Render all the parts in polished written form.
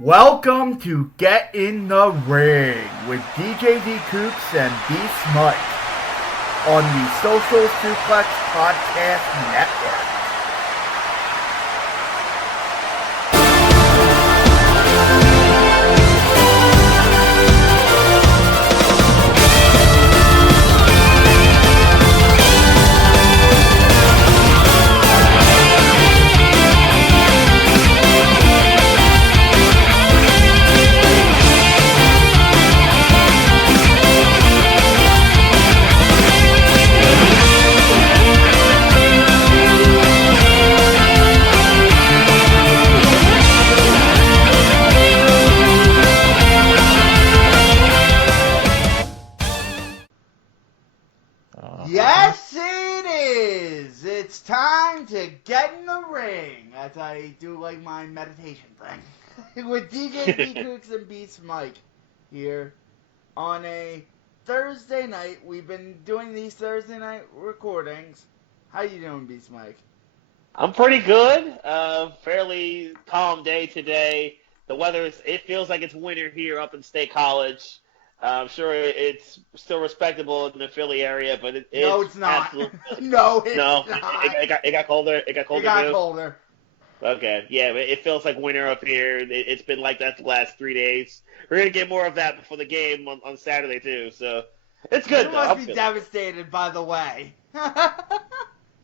Welcome to Get in the Ring with DJ D Coops and Beast Mike on the Social Suplex Podcast Network. Yes, it is! It's time to get in the ring, as I do like my meditation thing, with DJ D Cooks and Beast Mike here on a Thursday night. We've been doing these Thursday night recordings. How you doing, Beast Mike? I'm pretty good. Fairly calm day today. The weather it feels like it's winter here up in State College. I'm sure it's still respectable in the Philly area, but No, it's not. No, It's not. It got colder. It got colder. Okay, yeah, it feels like winter up here. It's been like that the last 3 days. We're gonna get more of that before the game on Saturday too. So it's good. You must be devastated, by the way.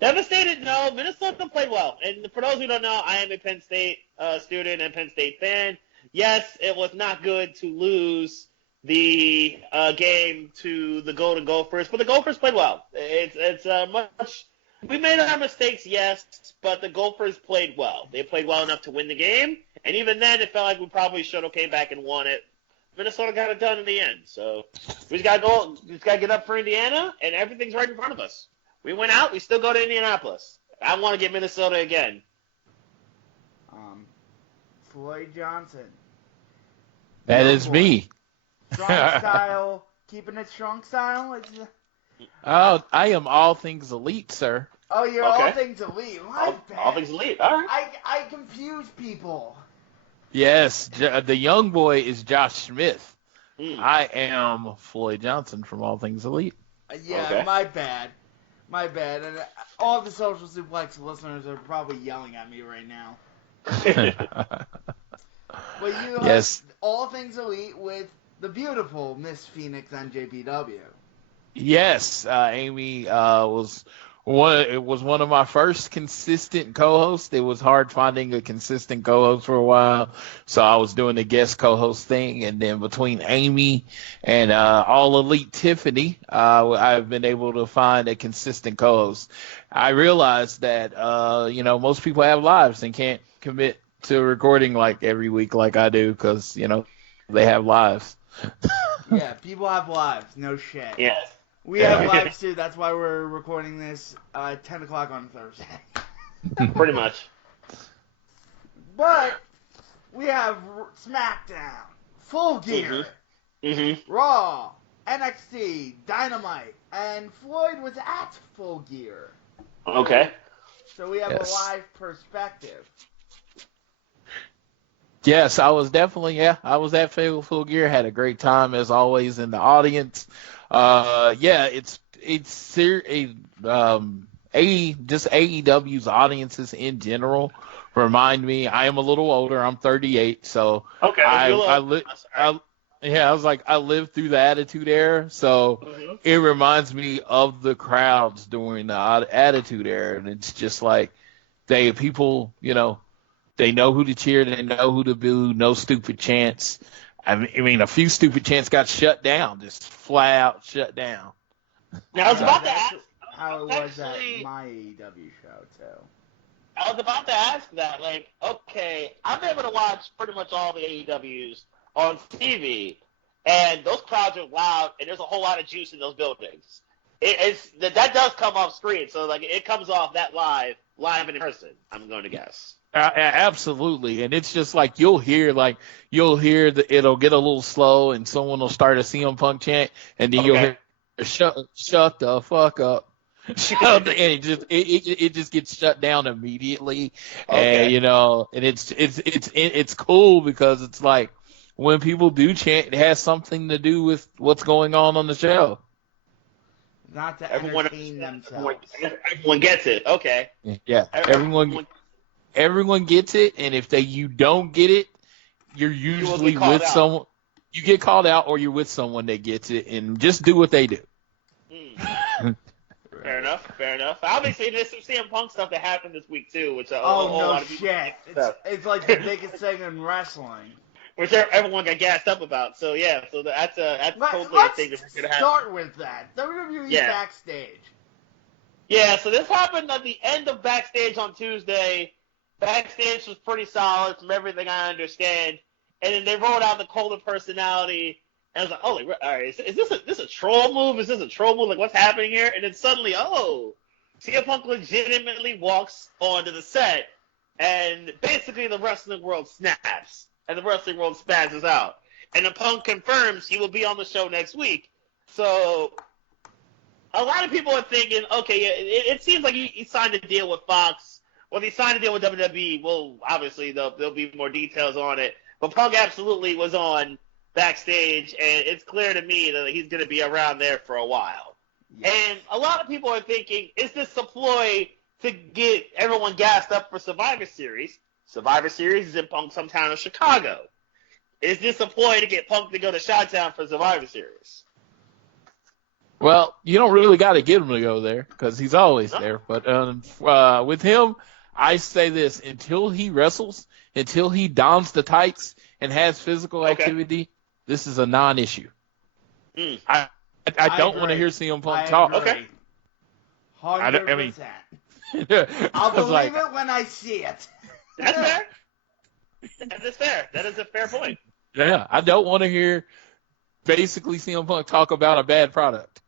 Devastated? No, Minnesota played well. And for those who don't know, I am a Penn State student and Penn State fan. Yes, it was not good to lose the game to the Golden Gophers, but the Gophers played well. It's much. We made our mistakes, yes, but the Gophers played well. They played well enough to win the game, and even then, it felt like we probably should have came back and won it. Minnesota got it done in the end, so we just gotta get up for Indiana, and everything's right in front of us. We went out, we still go to Indianapolis. I want to get Minnesota again. Floyd Johnson. That is me. Strong style, keeping it strong style? Oh, I am all things elite, sir. Oh, you're Okay. all things elite. My bad. All things elite, all right. I confuse people. Yes, the young boy is Josh Smith. I I am Floyd Johnson from All Things Elite. Yeah, Okay. my bad. My bad. And all the Social Suplex listeners are probably yelling at me right now. But you have Yes. all things elite with the beautiful Miss Phoenix NJPW. Yes, Amy was one of my first consistent co-hosts. It was hard finding a consistent co-host for a while, so I was doing the guest co-host thing, and then between Amy and All Elite Tiffany, I've been able to find a consistent co-host. I realized that most people have lives and can't commit to recording like every week like I do because they have lives. Yeah, people have lives. No shit. Yes. We have lives too. That's why we're recording this 10 o'clock on Thursday. Pretty much. But we have Smackdown, Full Gear, Mm-hmm. Raw, NXT, Dynamite, and Floyd was at Full Gear. Okay. So we have Yes. a live perspective. Yes, I was definitely, I was at Full Gear, had a great time as always in the audience. Just AEW's audiences in general remind me, I am a little older, I'm 38, so Okay. I lived through the Attitude Era, so it reminds me of the crowds during the Attitude Era, and it's just like people, they know who to cheer, they know who to boo, no stupid chants. I mean, a few stupid chants got shut down, just flat out shut down. Now, I was about to That's ask. how it was at Actually, my AEW show, too. I was about to ask that. Like, okay, I'm able to watch pretty much all the AEWs on TV, and those crowds are loud, and there's a whole lot of juice in those buildings. That does come off screen, so like it comes off that live and in person. I'm going to guess. Absolutely, and it's just like you'll hear it'll get a little slow, and someone will start a CM Punk chant, and then you'll hear shut the fuck up, And it just gets shut down immediately. Okay. And it's cool because it's like when people do chant, it has something to do with what's going on the show. Not to entertain themselves. Everyone gets it. Okay. Yeah, everyone gets it, and if you don't get it, you're usually with someone. You get called out, or you're with someone that gets it, and just do what they do. Fair enough. Obviously, there's some CM Punk stuff that happened this week too, which no shit. It's like the biggest thing in wrestling, which everyone got gassed up about. So yeah, that's totally a thing that could happen. Start with that WWE backstage. Yeah, so this happened at the end of backstage on Tuesday. Backstage was pretty solid from everything I understand. And then they rolled out the Cult of Personality. And I was like, oh, all right, is this a troll move? Is this a troll move? Like, what's happening here? And then suddenly, CM Punk legitimately walks onto the set. And basically the wrestling world snaps. And the wrestling world spazzes out. And the Punk confirms he will be on the show next week. So a lot of people are thinking, okay, it seems like he signed a deal with Fox. Well, he signed a deal with WWE. Well, obviously, there'll be more details on it. But Punk absolutely was on backstage, and it's clear to me that he's going to be around there for a while. Yes. And a lot of people are thinking, is this a ploy to get everyone gassed up for Survivor Series? Survivor Series is in Punk's hometown of Chicago. Is this a ploy to get Punk to go to Chi-Town for Survivor Series? Well, you don't really got to get him to go there because he's always there. But with him, I say this, until he wrestles, until he dons the tights and has physical activity, this is a non-issue. I don't want to hear CM Punk talk. Okay. 100%. I'll believe it when I see it. That's fair. That is fair. That is a fair point. Yeah, I don't want to hear basically CM Punk talk about a bad product.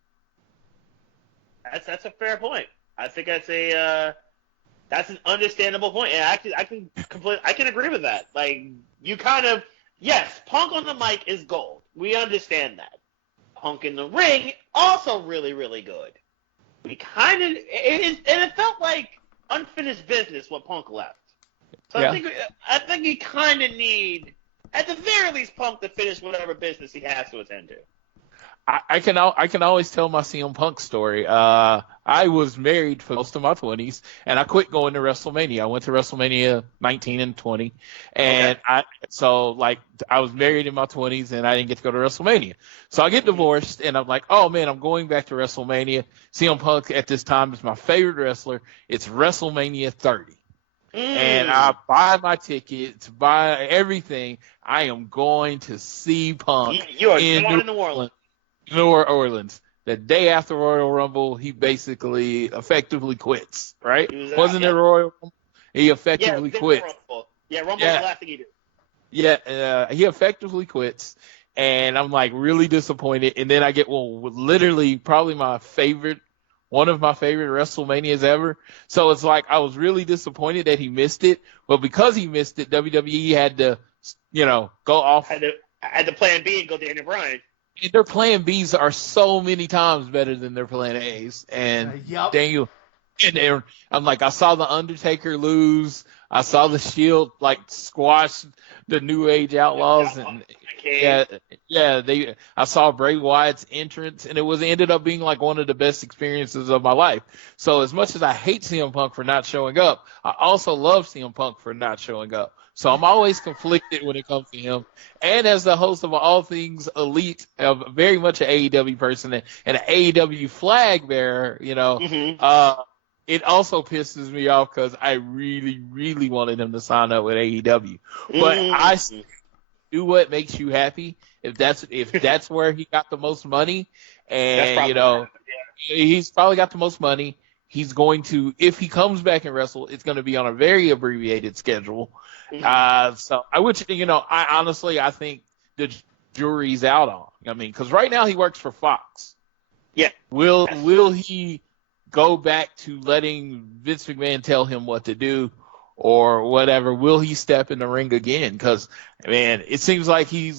That's a fair point. I think that's an understandable point, and I can agree with that. Like, you kind of, yes, Punk on the mic is gold. We understand that. Punk in the ring, also really, really good. We kind of, it felt like unfinished business when Punk left. So yeah. I think we kind of need, at the very least, Punk to finish whatever business he has to attend to. I can always tell my CM Punk story. I was married for most of my 20s, and I quit going to WrestleMania. I went to WrestleMania 19 and 20, and I was married in my 20s, and I didn't get to go to WrestleMania. So I get divorced, and I'm like, oh man, I'm going back to WrestleMania. CM Punk at this time is my favorite wrestler. It's WrestleMania 30. And I buy my tickets, buy everything. I am going to see Punk. You are going to New Orleans. New Orleans. The day after Royal Rumble, he basically effectively quits, right? Wasn't it Royal Rumble? He effectively quits. Rumble. Yeah, Rumble was the last thing he did. Yeah, he effectively quits, and I'm like really disappointed. And then I get literally probably one of my favorite WrestleManias ever. So it's like I was really disappointed that he missed it, but because he missed it, WWE had to, go off. Had to plan B and go Daniel Bryan. Their plan Bs are so many times better than their plan As. And Daniel, I'm like, I saw the Undertaker lose. I saw the Shield squash the New Age Outlaws, and I saw Bray Wyatt's entrance, and it ended up being like one of the best experiences of my life. So as much as I hate CM Punk for not showing up, I also love CM Punk for not showing up. So I'm always conflicted when it comes to him. And as the host of All Things Elite, very much an AEW person and an AEW flag bearer, it also pisses me off because I really, really wanted him to sign up with AEW. But I do what makes you happy. If that's where he got the most money, and he's probably got the most money. He's going to, if he comes back and wrestle, it's going to be on a very abbreviated schedule. So I think the jury's out on. I mean, because right now he works for Fox. Yeah. Will he go back to letting Vince McMahon tell him what to do or whatever? Will he step in the ring again? Because, man, it seems like he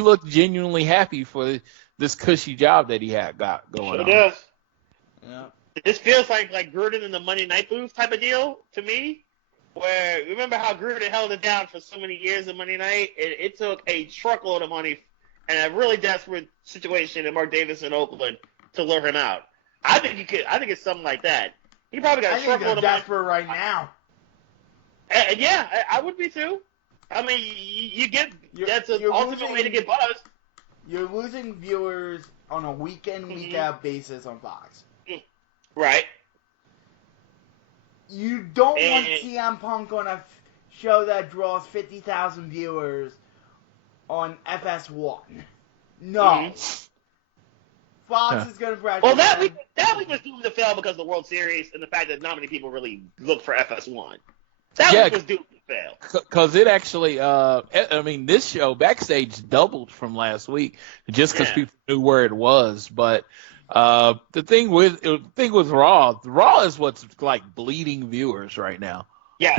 looked genuinely happy for this cushy job that he got going on. Does. Yeah. This feels like Gruden in the Monday Night booth type of deal to me. Where remember how Gruden held it down for so many years in Monday Night? It took a truckload of money and a really desperate situation in Mark Davis in Oakland to lure him out. I think it's something like that. He probably got a truckload of money. Desperate right now. Yeah, I would be too. I mean, you get that's an ultimate way to get buzz. You're losing viewers on a week in, week out basis on Fox. Right. You don't want CM Punk on a show that draws 50,000 viewers on FS1. No. Mm-hmm. Fox is going to pressure. Well, that week was doomed to fail because of the World Series and the fact that not many people really look for FS1. That week was doomed to fail. Because it actually, this show backstage doubled from last week just because people knew where it was. But the thing with Raw is what's like bleeding viewers right now. Yeah,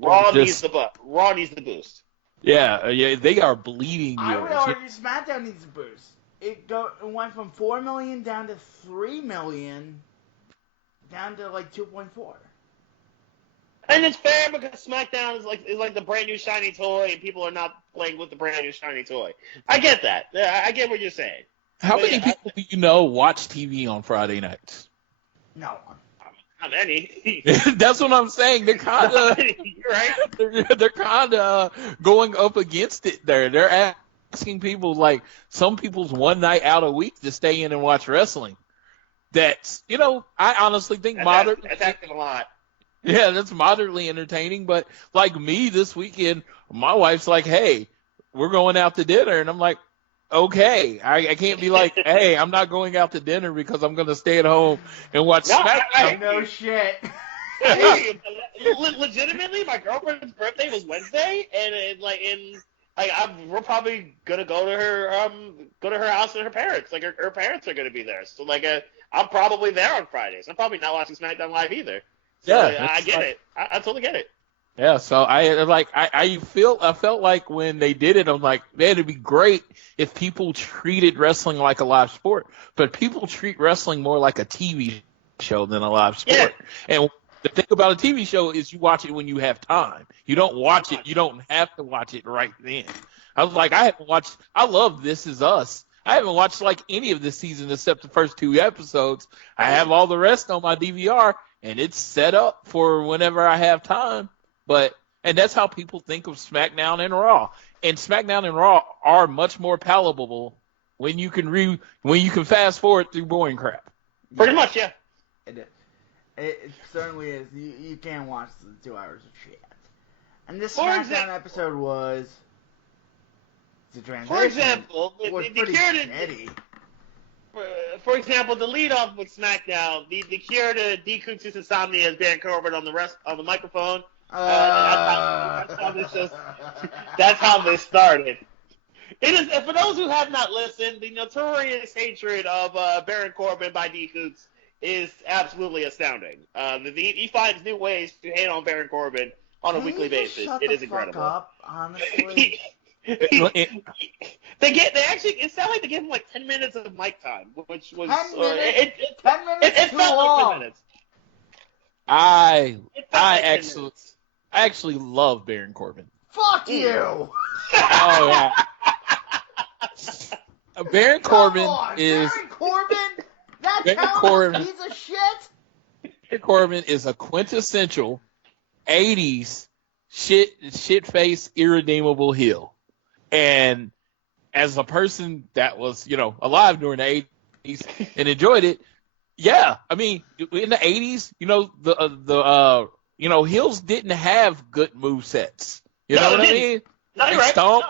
Raw needs the boost. Yeah, they are bleeding viewers. I would argue SmackDown needs a boost. It went from 4 million down to 3 million, down to like 2.4. And it's fair because SmackDown is like the brand new shiny toy, and people are not playing with the brand new shiny toy. I get that. I get what you're saying. How many people do you know watch TV on Friday nights? No. Not many. That's what I'm saying. They're kind of. You're right. They're kind of going up against it. They're asking people some people's one night out a week to stay in and watch wrestling. That's I honestly think that's asking a lot. Yeah, that's moderately entertaining. But like me this weekend, my wife's like, "Hey, we're going out to dinner," and I'm like, "Okay." I can't be like, "Hey, I'm not going out to dinner because I'm going to stay at home and watch SmackDown." No shit. Hey, legitimately, my girlfriend's birthday was Wednesday, and we're probably gonna go to her house and her parents. Like her parents are gonna be there, so I'm probably there on Fridays. I'm probably not watching SmackDown Live either. So, I get it. I totally get it. Yeah, so I felt like when they did it, I'm like, man, it'd be great if people treated wrestling like a live sport. But people treat wrestling more like a TV show than a live sport. Yeah. And the thing about a TV show is you watch it when you have time. You don't watch it. You don't have to watch it right then. I was like, I love This Is Us. I haven't watched any of this season except the first 2 episodes. I have all the rest on my DVR, and it's set up for whenever I have time. And that's how people think of SmackDown and Raw. And SmackDown and Raw are much more palatable when you can fast forward through boring crap. Pretty much, yeah. It certainly is. You can't watch the 2 hours of shit. And this SmackDown episode was the transition. For example, for example, the lead off with SmackDown, the cure to decreases insomnia is Baron Corbin on the microphone. That's how this started. It is, for those who have not listened, the notorious hatred of Baron Corbin by D. Coots is absolutely astounding. He finds new ways to hate on Baron Corbin on a weekly basis. It is incredible. Up, honestly. It sounded like they gave him 10 minutes of mic time, which was 10 minutes. 10 minutes. It felt like 10 minutes. I actually love Baron Corbin. Fuck you. Oh yeah. Baron Corbin is Baron Corbin. That Baron Corbin. Piece of shit. Baron Corbin is a quintessential 80s shit face irredeemable heel. And as a person that was, alive during the 80s and enjoyed it, yeah, I mean, in the 80s, heels didn't have good movesets. You know what I mean? Stomp,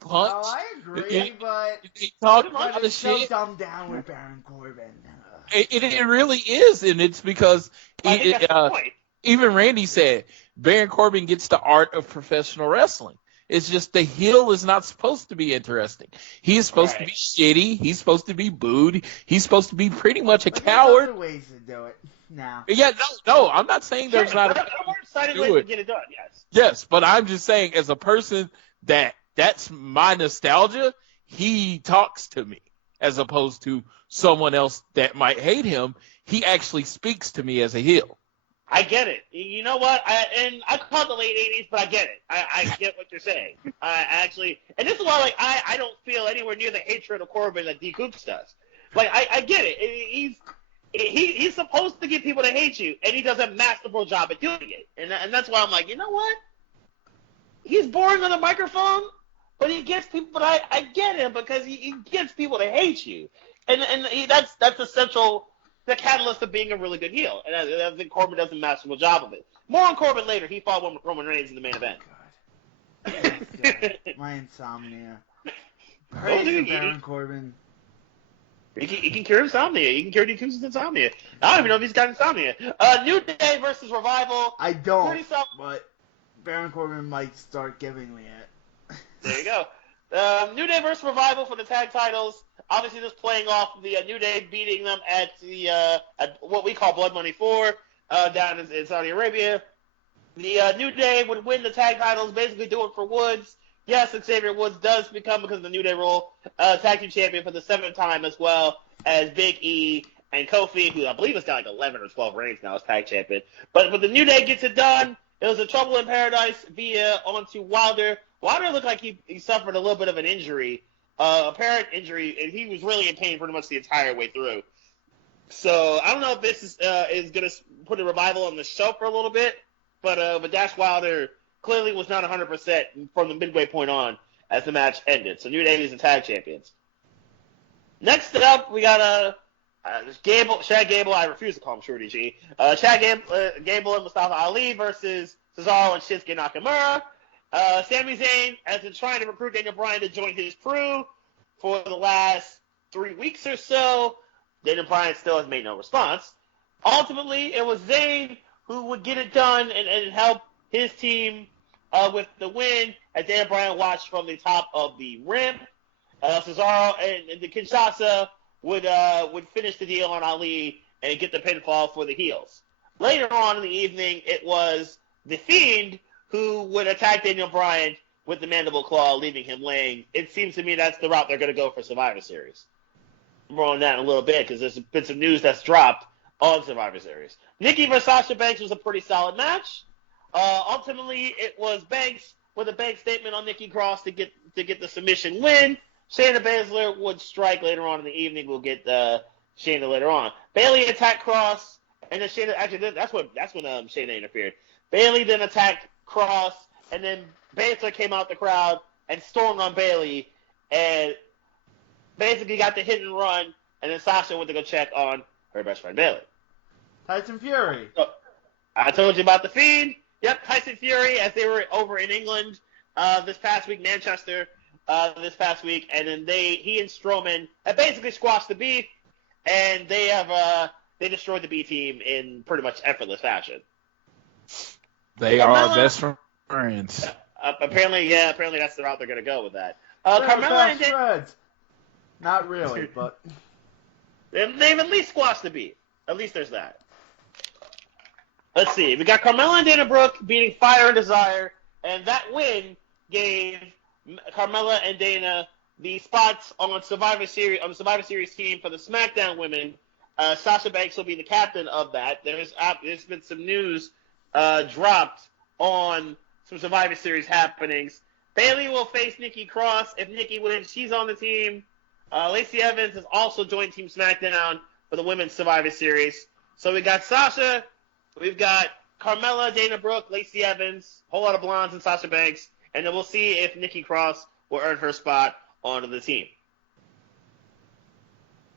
punch. No, I agree, but they talk about the shit. So dumbed down with Baron Corbin. It really is, and it's because even Randy said Baron Corbin gets the art of professional wrestling. It's just the heel is not supposed to be interesting. He's supposed to be shitty. He's supposed to be booed. He's supposed to be pretty much a coward. There's other ways to do it now. Yeah, no, I'm not saying there's not a more exciting way to get it done. Yes. Yes, but I'm just saying, as a person that's my nostalgia, he talks to me. as opposed to someone else that might hate him. He actually speaks to me as a heel. I get it. You know what? I call it the late 80s, but I get it. I get what you're saying. I actually, and this is why, like, I don't feel anywhere near the hatred of Corbin that D. Coops does. Like, I get it. He's supposed to get people to hate you, and he does a masterful job at doing it. And that's why I'm like, you know what? He's boring on the microphone, but he gets people. But I get him because he gets people to hate you, and that's essential. The catalyst of being a really good heel, and I think Corbin does a masterful job of it. More on Corbin later. He fought Roman Reigns in the main event. God. My insomnia. Praise Baron Corbin. He can cure insomnia. He can cure DQ's insomnia. I don't even know if he's got insomnia. New Day versus Revival. I don't, but Baron Corbin might start giving me it. There you go. New Day versus Revival for the tag titles. Obviously, just playing off the New Day beating them at the at what we call Blood Money 4 down in Saudi Arabia. The New Day would win the tag titles, basically do it for Woods. Yes, Xavier Woods does become, because of the New Day rule, tag team champion for the 7th time, as well as Big E and Kofi, who I believe has got like 11 or 12 reigns now as tag champion. But the New Day gets it done. It was a Trouble in Paradise via onto Wilder. Wilder looked like he suffered a little bit of an injury. Apparent injury, and he was really in pain pretty much the entire way through. So I don't know if this is going to put a Revival on the shelf for a little bit, but Dash Wilder clearly was not 100% from the midway point on as the match ended. So New Day is the tag champions. Next up, we got Shad Gable. I refuse to call him Shorty G. Shad Gable and Mustafa Ali versus Cesaro and Shinsuke Nakamura. Sami Zayn has been trying to recruit Daniel Bryan to join his crew for the last 3 weeks or so. Daniel Bryan still has made no response. Ultimately, it was Zayn who would get it done and help his team with the win, as Daniel Bryan watched from the top of the ramp. Cesaro and the Kinshasa would finish the deal on Ali and get the pinfall for the heels. Later on in the evening, it was The Fiend who would attack Daniel Bryan with the mandible claw, leaving him laying. It seems to me that's the route they're going to go for Survivor Series. More on that in a little bit, because there's been some news that's dropped on Survivor Series. Nikki versus Sasha Banks was a pretty solid match. Ultimately, it was Banks with a bank statement on Nikki Cross to get the submission win. Shayna Baszler would strike later on in the evening. We'll get Shayna later on. Bayley attacked Cross, and then Shayna actually that's when Shayna interfered. Bayley then attacked Cross, and then Baszler came out the crowd and stormed on Bayley, and basically got the hit and run, and then Sasha went to go check on her best friend Bayley. Tyson Fury. So, I told you about The Fiend. Yep, Tyson Fury, as they were over in England this past week, Manchester this past week, and then he and Strowman have basically squashed the beef, and they destroyed the B team in pretty much effortless fashion. They are best friends. Apparently that's the route they're going to go with that. Carmella and Shreds. Not really, but they've at least squashed the beef. At least there's that. Let's see. We got Carmella and Dana Brooke beating Fire and Desire, and that win gave Carmella and Dana the spots on the Survivor Series team for the SmackDown women. Sasha Banks will be the captain of that. There's been some news dropped on some Survivor Series happenings. Bayley will face Nikki Cross. If Nikki wins, she's on the team. Lacey Evans has also joined Team SmackDown for the Women's Survivor Series. So we got Sasha, we've got Carmella, Dana Brooke, Lacey Evans, a whole lot of blondes, and Sasha Banks. And then we'll see if Nikki Cross will earn her spot onto the team.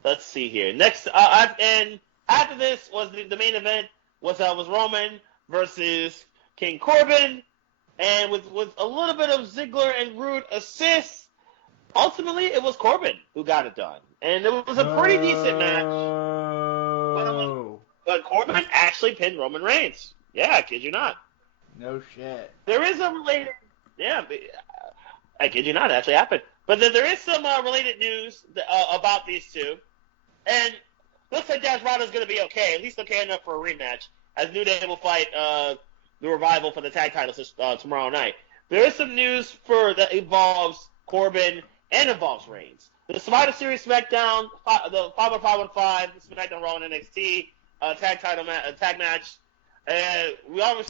Let's see here. Next, and after this was the main event was Roman versus King Corbin, and with a little bit of Ziggler and Roode assists, ultimately it was Corbin who got it done, and it was a pretty decent match. But Corbin actually pinned Roman Reigns. Yeah, I kid you not. No shit. There is a related. Yeah, I kid you not. It actually happened. But there is some related news about these two. And looks like Dash Wilder's going to be okay, at least okay enough for a rematch, as New Day will fight the Revival for the tag titles tomorrow night. There is some news that involves Corbin and involves Reigns. the Survivor Series SmackDown, the 5-on-5-on-5, SmackDown Raw and NXT tag match.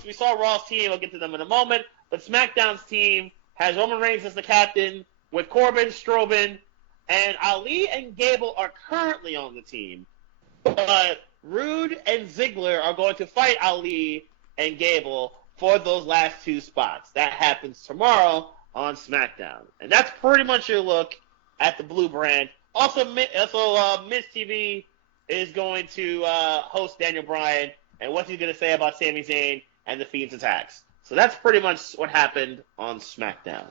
We saw Raw's team. I'll get to them in a moment. But SmackDown's team has Roman Reigns as the captain, with Corbin, Strowman, and Ali and Gable are currently on the team. But Rude and Ziggler are going to fight Ali and Gable for those last two spots. That happens tomorrow on SmackDown. And that's pretty much your look at the Blue brand. Also, Miz TV is going to host Daniel Bryan, and what's he going to say about Sami Zayn and the Fiend's attacks. So that's pretty much what happened on SmackDown.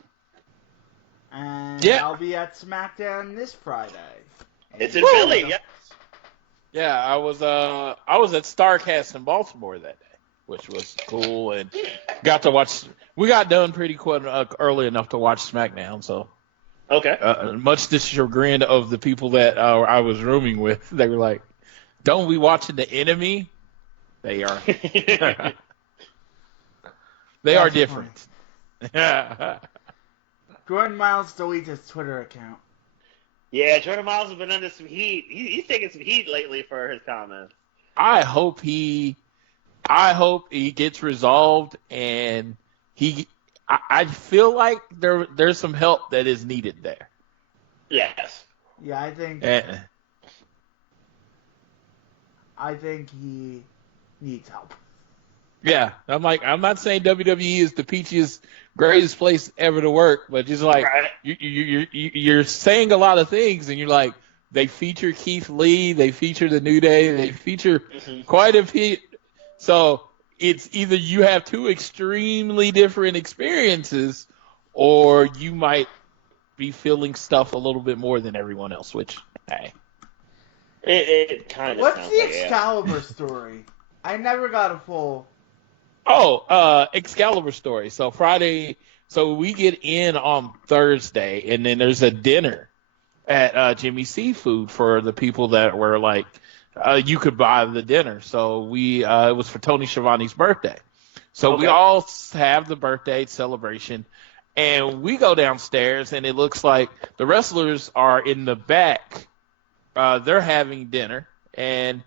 And I'll be at SmackDown this Friday. It's in Philly, yeah. Yeah, I was at Starrcast in Baltimore that day, which was cool, and got to watch. We got done pretty quick, early enough to watch SmackDown. So, okay. Much to the chagrin of the people that I was rooming with, they were like, "Don't we watching the Enemy?" They are. They are different. Jordan Miles deleted his Twitter account. Yeah, Jordan Miles has been under some heat. He's taking some heat lately for his comments. I hope he gets resolved, and I feel like there's some help that is needed there. Yes. Yeah, I think he needs help. Yeah, I'm not saying WWE is the peachiest, greatest place ever to work, but just like right. you're saying a lot of things, and you're like, they feature Keith Lee, they feature the New Day, they feature quite a few. So it's either you have two extremely different experiences, or you might be feeling stuff a little bit more than everyone else. Which, hey, it kind of. What's the Excalibur story? I never got a full. Excalibur story. So Friday, we get in on Thursday, and then there's a dinner at Jimmy Seafood for the people that were like, you could buy the dinner. So it was for Tony Schiavone's birthday. So we all have the birthday celebration, and we go downstairs, and it looks like the wrestlers are in the back. They're having dinner, and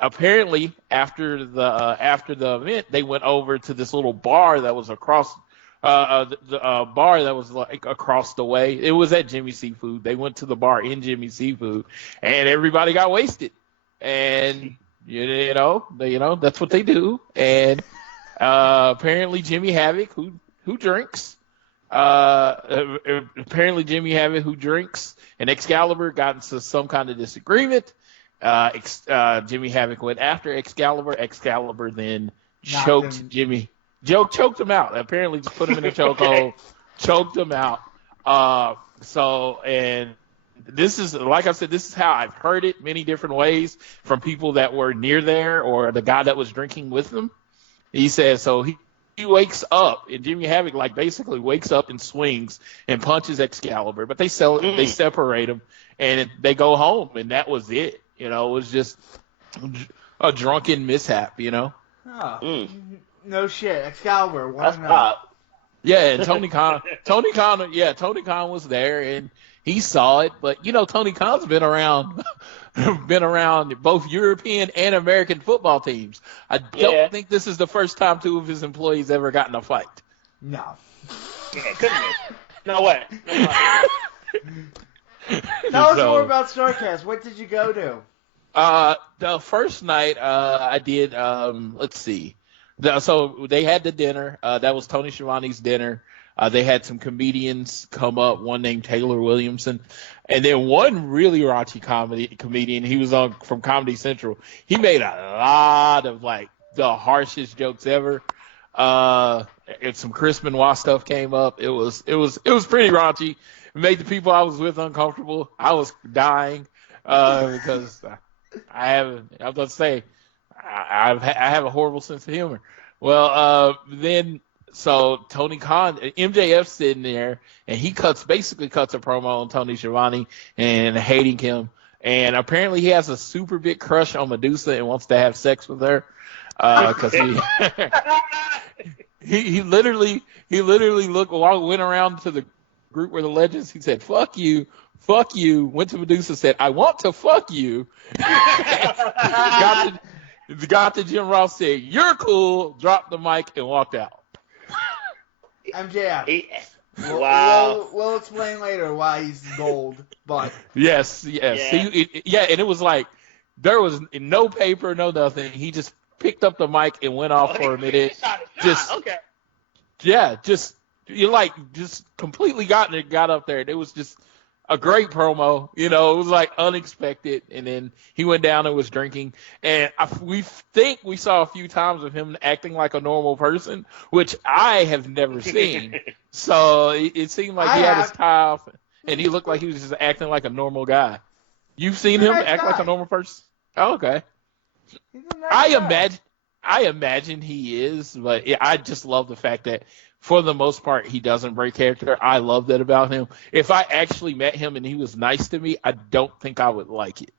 apparently, after the event, they went over to this little bar that was across the bar that was like across the way. It was at Jimmy Seafood. They went to the bar in Jimmy Seafood, and everybody got wasted. And you know that's what they do. And apparently, Jimmy Havoc, who drinks, and Excalibur got into some kind of disagreement. Jimmy Havoc went after Excalibur. Excalibur then choked him out. Apparently, just put him in a chokehold, choked him out. And this is, like I said, this is how I've heard it many different ways from people that were near there or the guy that was drinking with them. He says so. He wakes up, and Jimmy Havoc basically wakes up and swings and punches Excalibur, but they separate him and they go home, and that was it. It was just a drunken mishap, Oh. No shit. Excalibur. That's pop. Yeah, and Tony Khan was there, and he saw it. But, Tony Khan's been around both European and American football teams. I don't think this is the first time two of his employees ever got in a fight. No. Yeah, couldn't be. No way. Tell us more about Starrcast. What did you go to? The first night I did, let's see. So they had the dinner. That was Tony Schiavone's dinner. They had some comedians come up, one named Taylor Williamson, and then one really raunchy comedian. He was from Comedy Central. He made a lot of the harshest jokes ever. If some Chris Benoit stuff came up, it was pretty raunchy. It made the people I was with uncomfortable. I was dying because I have a horrible sense of humor. Well, so Tony Khan, MJF's sitting there, and he basically cuts a promo on Tony Schiavone and hating him. And apparently he has a super big crush on Medusa and wants to have sex with her because he literally went around to the group were the legends. He said, fuck you. Went to Medusa, said, I want to fuck you. got to Jim Ross, said, you're cool, dropped the mic, and walked out. MJF. Wow. We'll explain later why he's gold, but Yes. Yeah. And it was like there was no paper, no nothing. He just picked up the mic and went off for a minute. Okay. Yeah, just completely got up there. And it was just a great promo. It was like unexpected. And then he went down and was drinking. And we think we saw a few times of him acting like a normal person, which I have never seen. So it seemed like he had his tie off, and he looked like he was just acting like a normal guy. You've seen him act like a normal person? Oh, okay. I imagine he is, but I just love the fact that for the most part he doesn't break character. I love that about him. If I actually met him and he was nice to me, I don't think I would like it.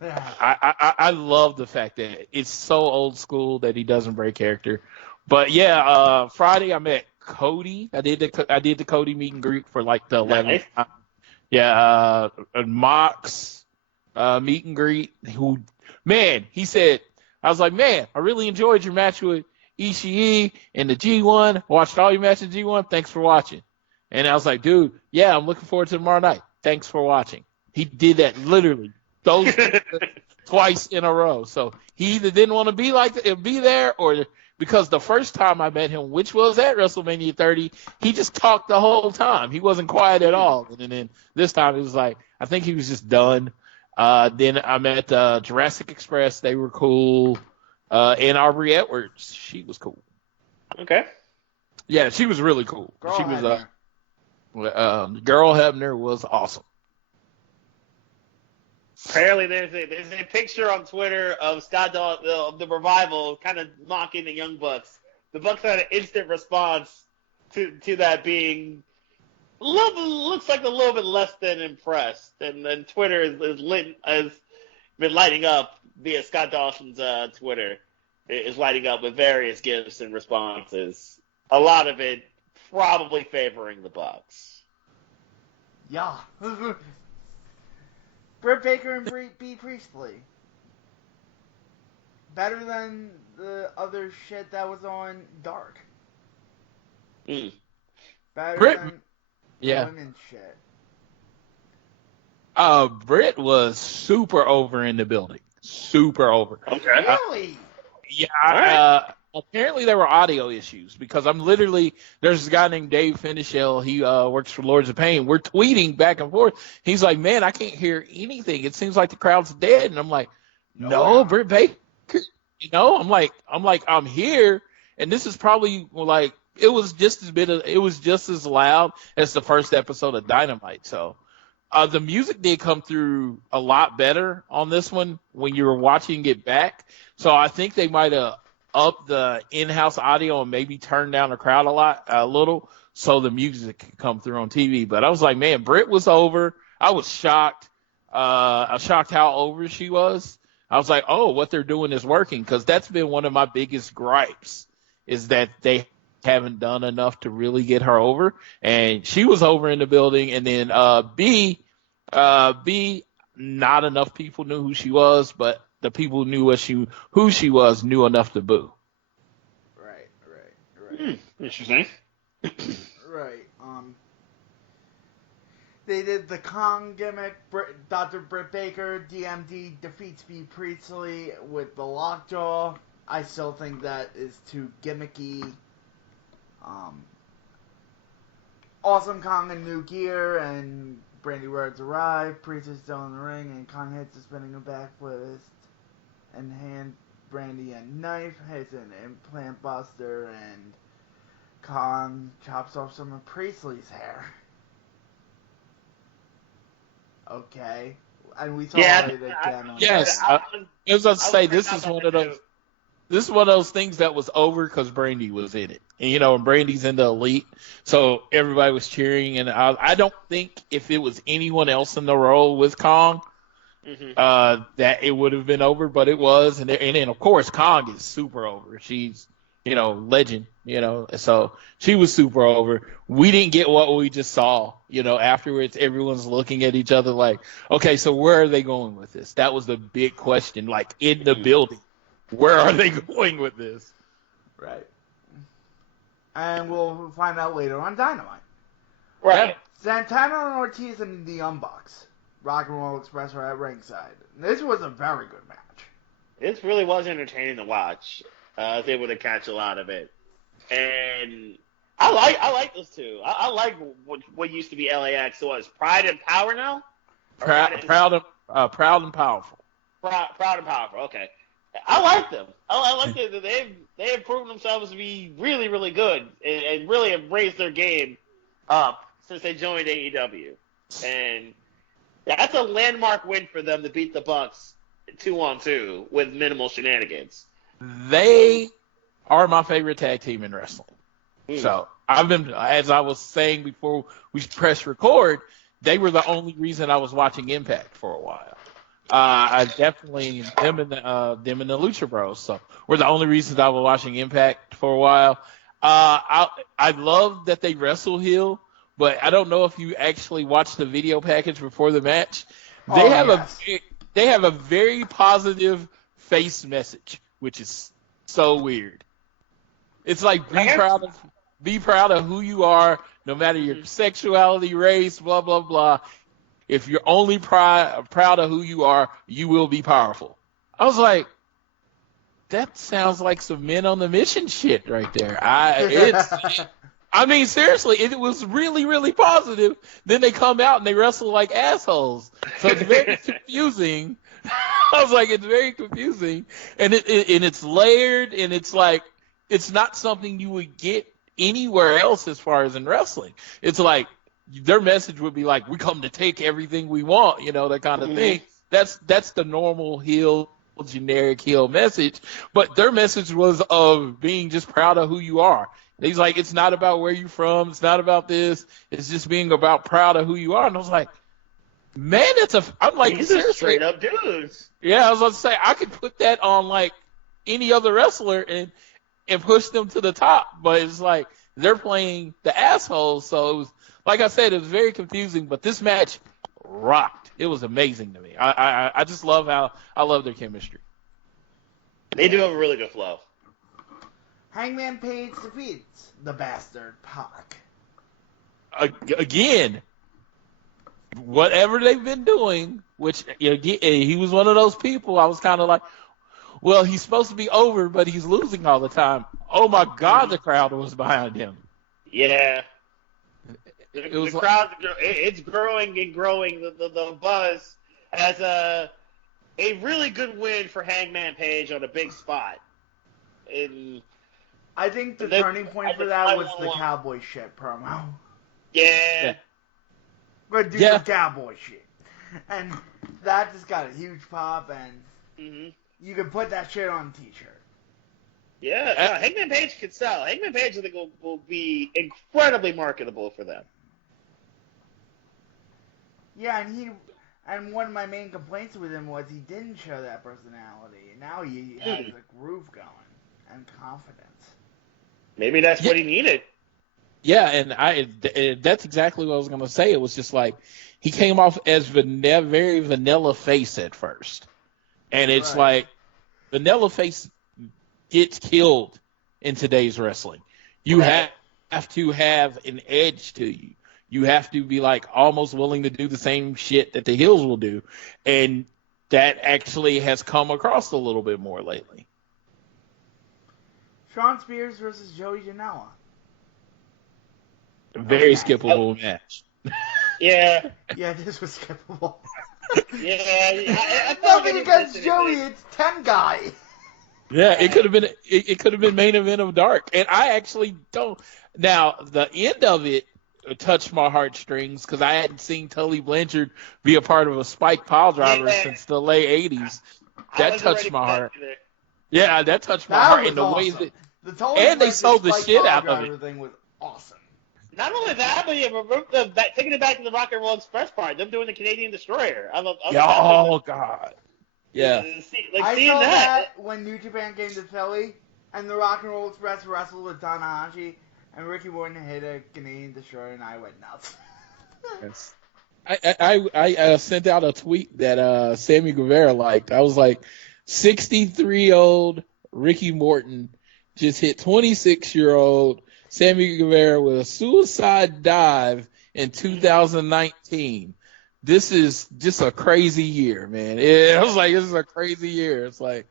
I love the fact that it's so old school that he doesn't break character. But yeah, Friday I met Cody. I did the Cody meet and greet for like the 11th time. Yeah, Mox meet and greet. He said, I was like, man, I really enjoyed your match with Ishii in the G1. Watched all your matches in G1. Thanks for watching. And I was like, dude, yeah, I'm looking forward to tomorrow night. Thanks for watching. He did that literally those twice in a row. So he either didn't want to be there, or because the first time I met him, which was at WrestleMania 30, he just talked the whole time. He wasn't quiet at all. And then this time it was like, I think he was just done. Then I met Jurassic Express. They were cool. And Aubrey Edwards. She was cool. Okay. Yeah, she was really cool. Girl Hebner was awesome. Apparently, there's a picture on Twitter of Scott of the Revival kind of mocking the Young Bucks. The Bucks had an instant response to that being looks like a little bit less than impressed, and then Twitter has been lighting up via Scott Dawson's Twitter. Is lighting up with various gifts and responses. A lot of it probably favoring the Bucks. Yeah. Britt Baker and B. Priestley. Better than the other shit that was on Dark. Better than women's shit. Britt was super over in the building. Super over. Okay. Really? Yeah. Apparently there were audio issues because there's this guy named Dave Finishell. He works for Lords of Pain. We're tweeting back and forth. He's like, man, I can't hear anything. It seems like the crowd's dead. And I'm like, no, Britt Baker. I'm like, I'm here. And this is probably like, it was just as loud as the first episode of Dynamite. So the music did come through a lot better on this one when you were watching it back. So I think they might have upped the in-house audio and maybe turned down the crowd a little, so the music could come through on TV. But I was like, man, Britt was over. I was shocked. I was shocked how over she was. I was like, oh, what they're doing is working, because that's been one of my biggest gripes, is that they haven't done enough to really get her over. And she was over in the building. And then B, not enough people knew who she was, but the people who knew who she was knew enough to boo. Right. Interesting. Right. They did the Kong gimmick. Dr. Britt Baker, DMD, defeats B. Priestley with the lockjaw. I still think that is too gimmicky. Awesome Kong in new gear, and Brandy Rhodes arrive. Priestley's still in the ring, and Kong hits a spinning back fist and hand Brandy a knife, hits an implant buster, and Kong chops off some of Priestley's hair. Okay. And we saw it again. Yes. I was about to say, this is one of those things that was over because Brandy was in it. And, and Brandy's in the Elite, so everybody was cheering. And I don't think if it was anyone else in the role with Kong, that it would have been over, but it was. And then, of course, Kong is super over. She's, legend, so she was super over. We didn't get what we just saw, afterwards. Everyone's looking at each other like, okay, so where are they going with this? That was the big question, like in the building. Where are they going with this? Right. And we'll find out later on Dynamite. Right. Santana and Ortiz and the Young Bucks. Rock and Roll Express are at ringside. This was a very good match. This really was entertaining to watch. I was able to catch a lot of it. And I like those two. I like what used to be LAX. So it's Pride and Power now? Proud and powerful. Proud and Powerful. Okay. I like them. I like that they have proven themselves to be really, really good and really have raised their game up since they joined AEW. And that's a landmark win for them to beat the Bucks 2-on-2 with minimal shenanigans. They are my favorite tag team in wrestling. So I've been, as I was saying before we press record, they were the only reason I was watching Impact for a while. I definitely them and the Lucha Bros. So were the only reasons I was watching Impact for a while. I love that they wrestle heel, but I don't know if you actually watched the video package before the match. They have a very positive face message, which is so weird. It's like be proud of who you are, no matter your sexuality, race, blah blah blah. If you're only proud of who you are, you will be powerful. I was like, that sounds like some Men on the Mission shit right there. I mean, seriously, it was really, really positive. Then they come out and they wrestle like assholes. So it's very confusing. I was like, it's very confusing. And it's layered, and it's like, it's not something you would get anywhere else as far as in wrestling. It's like, their message would be like, we come to take everything we want, that kind of thing. That's the normal heel, generic heel message. But their message was of being just proud of who you are. He's like, it's not about where you're from. It's not about this. It's just being about proud of who you are. And I was like, man, I'm like, these seriously. are straight up dudes. Yeah, I was about to say, I could put that on like any other wrestler and push them to the top. But it's like, they're playing the assholes. So it was, like I said, it was very confusing, but this match rocked. It was amazing to me. I just love I love their chemistry. They do have a really good flow. Hangman Page defeats the bastard Pac. Again, whatever they've been doing, which he was one of those people, I was kind of like, well, he's supposed to be over, but he's losing all the time. Oh my God, the crowd was behind him. Yeah. The crowd, it's growing and growing. The buzz as a really good win for Hangman Page on a big spot. I think the turning point for that was the cowboy shit promo. Yeah. We're gonna do some cowboy shit, and that just got a huge pop, and you can put that shit on a t-shirt. Yeah, Hangman Page could sell. Hangman Page, I think, will be incredibly marketable for them. Yeah, and one of my main complaints with him was he didn't show that personality. Now he has a groove going and confidence. Maybe that's what he needed. Yeah, and that's exactly what I was going to say. It was just like he came off as very vanilla face at first. And it's like vanilla face gets killed in today's wrestling. You have to have an edge to you. You have to be like almost willing to do the same shit that the heels will do. And that actually has come across a little bit more lately. Shawn Spears versus Joey Janela. Very skippable match. Yeah. Yeah, this was skippable. Yeah. Nothing against Joey, it's 10 guy. Yeah, it could have been main event of Dark. And I actually don't. Now, the end of it touched my heartstrings because I hadn't seen Tully Blanchard be a part of a Spike Piledriver since the late 80s. That touched my heart. Yeah, that touched my heart in the way that the Tully and they sold the shit out of it. Thing was awesome. Not only that, but taking it back to the Rock and Roll Express part, them doing the Canadian Destroyer. God. Yeah. I saw that when New Japan came to Philly, And the Rock and Roll Express wrestled with Tanahashi, and Ricky Morton hit a Canadian Destroyer, and I went nuts. Yes. I sent out a tweet that Sammy Guevara liked. I was like, 63-year-old Ricky Morton just hit 26-year-old Sammy Guevara with a suicide dive in 2019. This is just a crazy year, man. I was like, this is a crazy year. It's like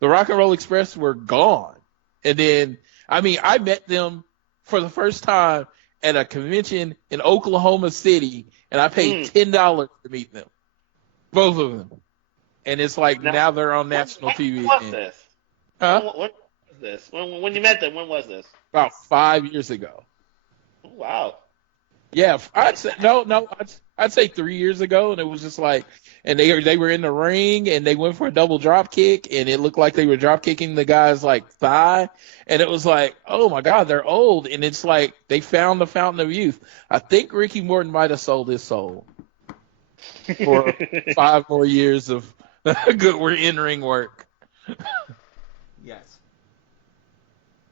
the Rock and Roll Express were gone. And then, I mean, I met them for the first time at a convention in Oklahoma City, and I paid $10 to meet them. Both of them. And it's like now they're on national TV. When was this? Huh? When was this? When you met them, when was this? About 5 years ago. Oh, wow. Yeah, I'd say I'd say 3 years ago, and it was just like, and they were in the ring, and they went for a double drop kick, and it looked like they were drop kicking the guy's like thigh, and it was like, oh my God, they're old, and it's like they found the fountain of youth. I think Ricky Morton might have sold his soul for 5 more years of good in-ring work. Yes.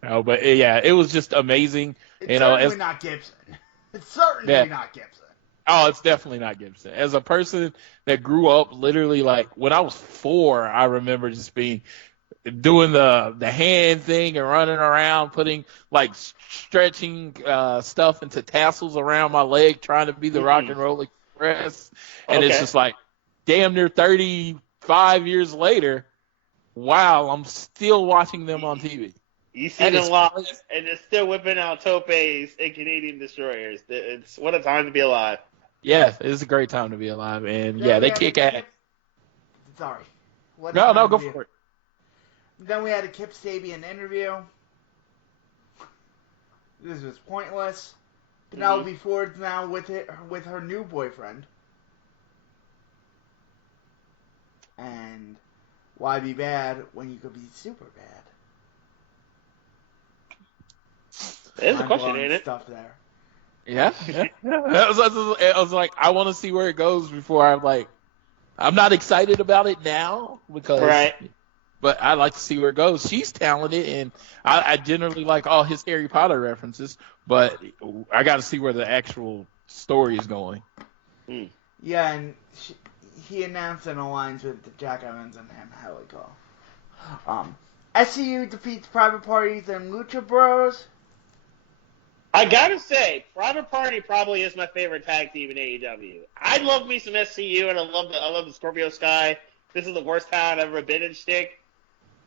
No, but yeah, it was just amazing. It's certainly not Gibson. It's certainly not Gibson. Oh, it's definitely not Gibson. As a person that grew up literally like when I was 4, I remember just doing the hand thing and running around, putting like stretching stuff into tassels around my leg, trying to be the Rock and Roll Express. And it's just like damn near 35 years later, wow, I'm still watching them on TV. You see them live, and they're still whipping out topes and Canadian Destroyers. It's what a time to be alive. Yeah, it's a great time to be alive, and yeah, they kick ass. Sorry. No, go for it. Then we had a Kip Sabian interview. This was pointless. Penelope Ford's now with her new boyfriend. And why be bad when you could be super bad? There's a question, ain't it? Stuff there. Yeah. I was like, I want to see where it goes before I'm not excited about it now because, but I like to see where it goes. She's talented, and I generally like all his Harry Potter references, but I got to see where the actual story is going. Yeah, and he announced an alliance with Jack Evans and him. How it go? SCU defeats Private Parties and Lucha Bros. I gotta say, Private Party probably is my favorite tag team in AEW. I love me some SCU, and I love the Scorpio Sky. This is the worst town I've ever been in shtick.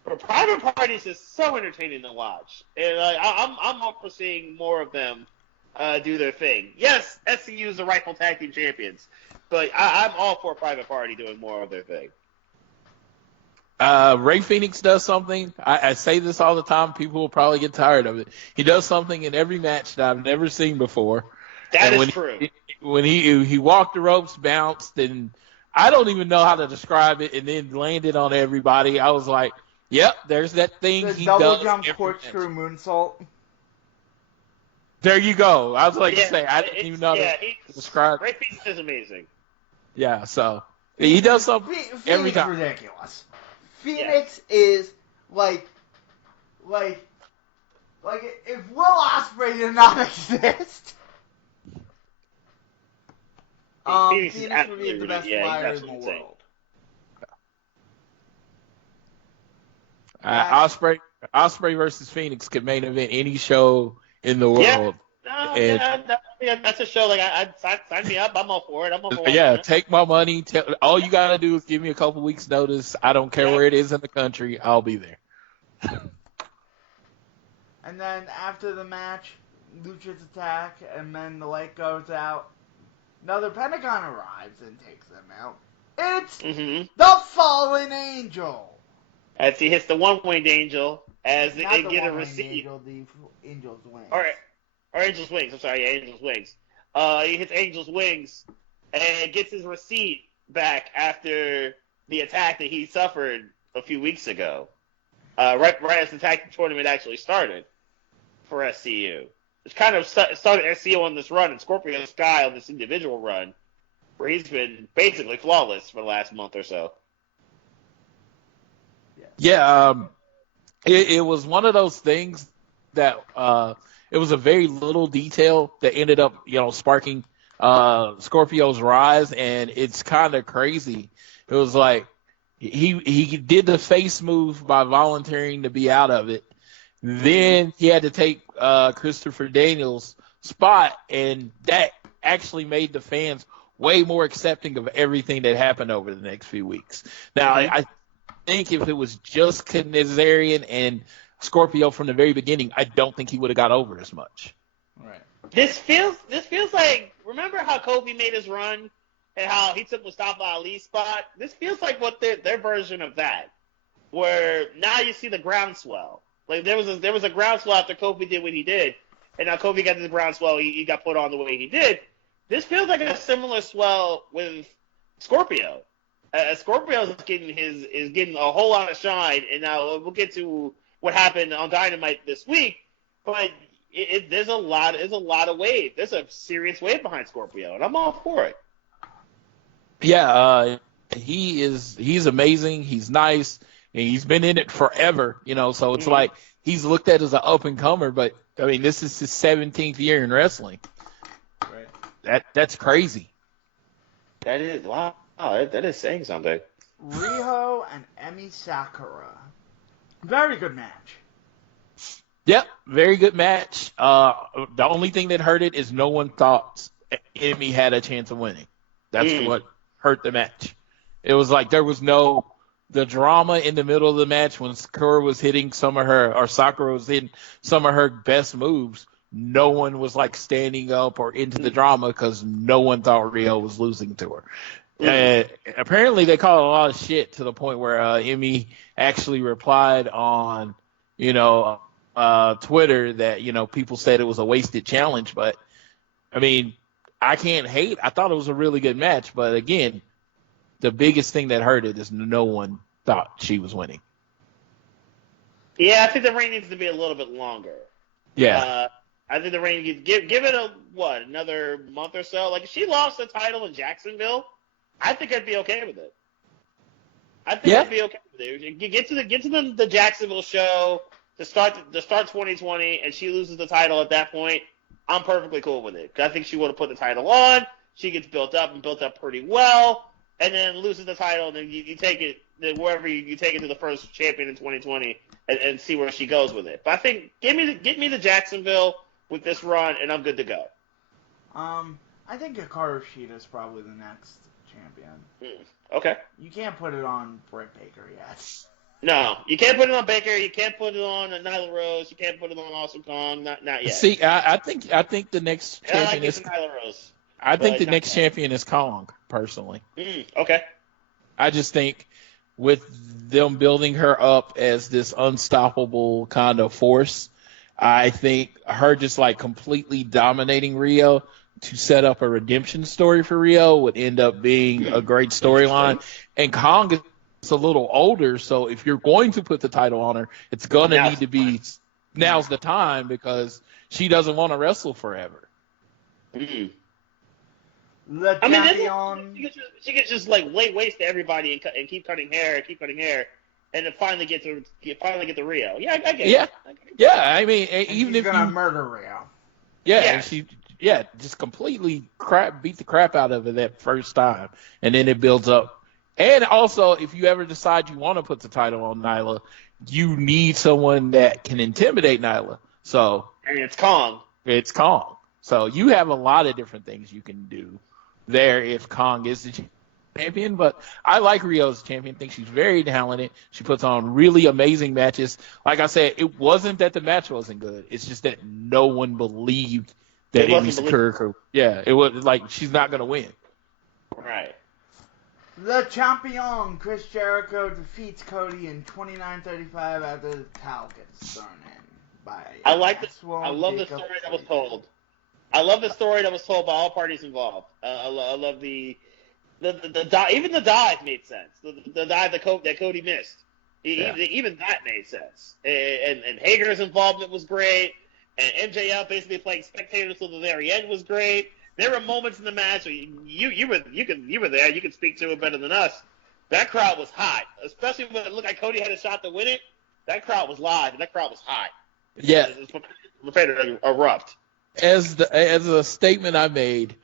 But Private Party is just so entertaining to watch, and I'm up for seeing more of them do their thing. Yes, SCU is the rightful tag team champions, but I'm all for Private Party doing more of their thing. Ray Phoenix does something. I say this all the time. People will probably get tired of it. He does something in every match that I've never seen before. That is true. When he walked the ropes, bounced, and I don't even know how to describe it, and then landed on everybody. I was like, yep, there's that thing the he double does. Jump corkscrew moonsault. There you go. I was like to say, I didn't even know how to describe. Ray Phoenix is amazing. Yeah, so he does something every time. Ridiculous. Phoenix is like if Will Ospreay did not exist, Phoenix would be the best flyer in the world. Ospreay versus Phoenix could main event any show in the world. Yeah, that's a show. Like, sign me up. I'm all for it. Yeah, take my money. All you gotta do is give me a couple weeks' notice. I don't care where it is in the country. I'll be there. And then after the match, Lucha's attack, and then the light goes out. Another Pentagon arrives and takes them out. It's the Fallen Angel. As he hits the one-winged angel, as they get a receipt. Angel, the Angel's Wings. Or Angel's Wings. I'm sorry, Angel's Wings. He hits Angel's Wings and gets his receipt back after the attack that he suffered a few weeks ago. Right as the tag tournament actually started for SCU. Which kind of started SCU on this run and Scorpio Sky on this individual run where he's been basically flawless for the last month or so. Yeah, It was one of those things that it was a very little detail that ended up, sparking Scorpio's rise, and it's kind of crazy. It was like he did the face move by volunteering to be out of it. Then he had to take Christopher Daniels' spot, and that actually made the fans way more accepting of everything that happened over the next few weeks. Now, I think if it was just Kazarian and Scorpio from the very beginning, I don't think he would have got over as much. Right. This feels like, remember how Kofi made his run and how he took Mustafa Ali's spot? This feels like what their version of that, where now you see the groundswell. Like there was a groundswell after Kofi did what he did, and now Kofi got this groundswell. He got put on the way he did. This feels like a similar swell with Scorpio. Scorpio is getting a whole lot of shine, and now we'll get to what happened on Dynamite this week. But there's a lot of wave. There's a serious wave behind Scorpio, and I'm all for it. Yeah, he's amazing. He's nice, and he's been in it forever. So it's like he's looked at as an up and comer. But I mean, this is his 17th year in wrestling. Right. That's crazy. That is wow. That is saying something. Riho and Emi Sakura. Very good match. Yep, very good match. The only thing that hurt it is no one thought Emi had a chance of winning. That's what hurt the match. It was like there was the drama in the middle of the match when Sakura was hitting Sakura was hitting some of her best moves. No one was like standing up or into the drama because no one thought Riho was losing to her. Apparently they called a lot of shit to the point where Emi actually replied on, Twitter that, people said it was a wasted challenge. But, I mean, I can't hate. I thought it was a really good match. But, again, the biggest thing that hurt it is no one thought she was winning. Yeah, I think the reign needs to be a little bit longer. Yeah. I think the reign give it another month or so. Like if she lost the title in Jacksonville, I think I'd be okay with it. I'd be okay with it. Get to the Jacksonville show to start 2020, and she loses the title at that point. I'm perfectly cool with it. 'Cause I think she would have put the title on. She gets built up pretty well, and then loses the title, and then you take it wherever you take it to the first champion in 2020, and see where she goes with it. But I think get me the Jacksonville with this run, and I'm good to go. I think Hikaru Shida is probably the next champion. Okay. You can't put it on Britt Baker yet. No, you can't put it on Baker. You can't put it on Nyla Rose. You can't put it on Awesome Kong. Not yet. See, I think the next champion is Nyla Rose. I think the next champion is Kong, personally. Okay. I just think with them building her up as this unstoppable kind of force, I think her just like completely dominating Rio to set up a redemption story for Rio would end up being a great storyline. And Kong is a little older, so if you're going to put the title on her, it's going to need to be now's the time because she doesn't want to wrestle forever. The I mean, she could just like lay waste to everybody and keep cutting hair, and then finally get the Rio. Yeah, I get it. Yeah. I mean, even if gonna murder Rio. Yeah, she just completely beat the crap out of her that first time, and then it builds up. And also, if you ever decide you want to put the title on Nyla, you need someone that can intimidate Nyla. And it's Kong. So you have a lot of different things you can do there if Kong is the champion. But I like Rio as champion. I think she's very talented. She puts on really amazing matches. Like I said, it wasn't that the match wasn't good. It's just that no one believed that Emi Sakura. Yeah, it was like she's not going to win. Right. The champion, Chris Jericho, defeats Cody in 29:35 after the towel gets thrown in by. I love the story that was told. I love the story that was told by all parties involved. I love the even the dive made sense. The dive that Cody missed. Even that made sense. And Hager's involvement was great. And MJF basically playing spectator till the very end was great. There were moments in the match where you were there. You can speak to it better than us. That crowd was hot, especially when it looked like Cody had a shot to win it. That crowd was live, and that crowd was hot. Yeah. It was prepared to erupt. As a statement I made,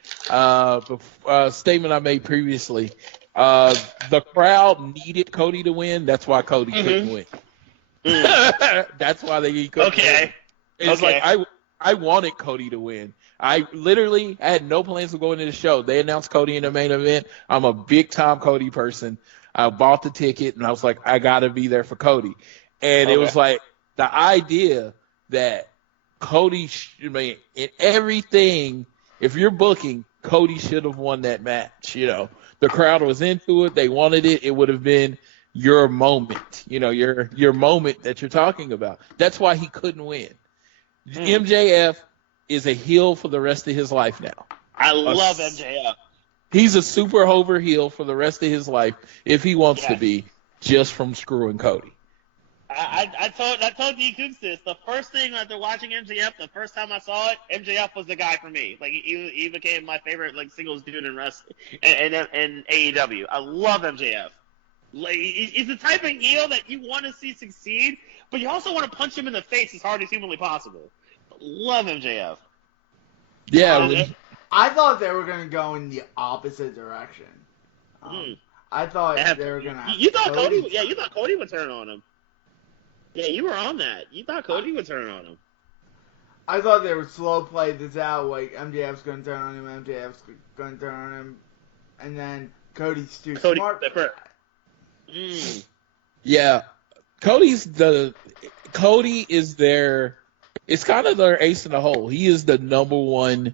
previously, the crowd needed Cody to win. That's why Cody couldn't win. That's why he couldn't win. It's like I wanted Cody to win. I had no plans of going to the show. They announced Cody in the main event. I'm a big time Cody person. I bought the ticket and I was like, I gotta be there for Cody. And it was like the idea that Cody, in everything, if you're booking, Cody should have won that match. The crowd was into it. They wanted it. It would have been your moment, your moment that you're talking about. That's why he couldn't win. MJF is a heel for the rest of his life now. I love MJF. He's a super over heel for the rest of his life if he wants to be, just from screwing Cody. I told D Coops this. The first thing after watching MJF, the first time I saw it, MJF was the guy for me. Like he became my favorite singles dude in wrestling and AEW. I love MJF. Like he's the type of heel that you want to see succeed, but you also want to punch him in the face as hard as humanly possible. Love MJF. Yeah. I thought they were going to go in the opposite direction. I thought they were going to. You thought Cody? Yeah, you thought Cody would turn on him. Yeah, you were on that. You thought Cody would turn on him. I thought they would slow play this out. Like MJF's going to turn on him. MJF's going to turn on him, and then Cody's too smart. Yeah, Cody is their. It's kind of their ace in the hole. He is the number one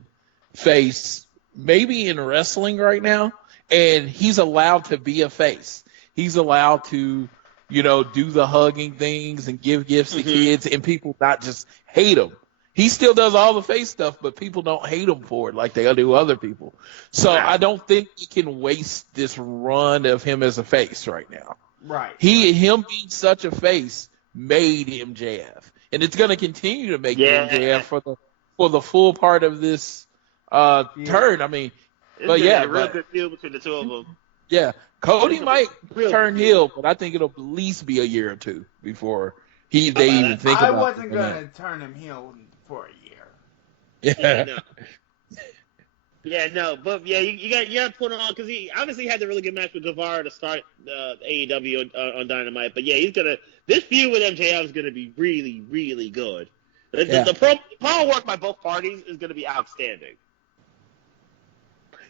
face, maybe in wrestling right now, and he's allowed to be a face. He's allowed to, do the hugging things and give gifts to kids, and people not just hate him. He still does all the face stuff, but people don't hate him for it like they do other people. So I don't think he can waste this run of him as a face right now. Right. Him being such a face made MJF. And it's going to continue to make MJF for the full part of this turn. I mean, a real good deal between the two of them. Yeah, Cody might turn heel, but I think it'll at least be a year or two before they even think about it. I wasn't going to turn him heel for a year. But you got to put on, because he obviously had the really good match with Guevara to start AEW on Dynamite. But this feud with MJF is gonna be really, really good. The promo work by both parties is gonna be outstanding.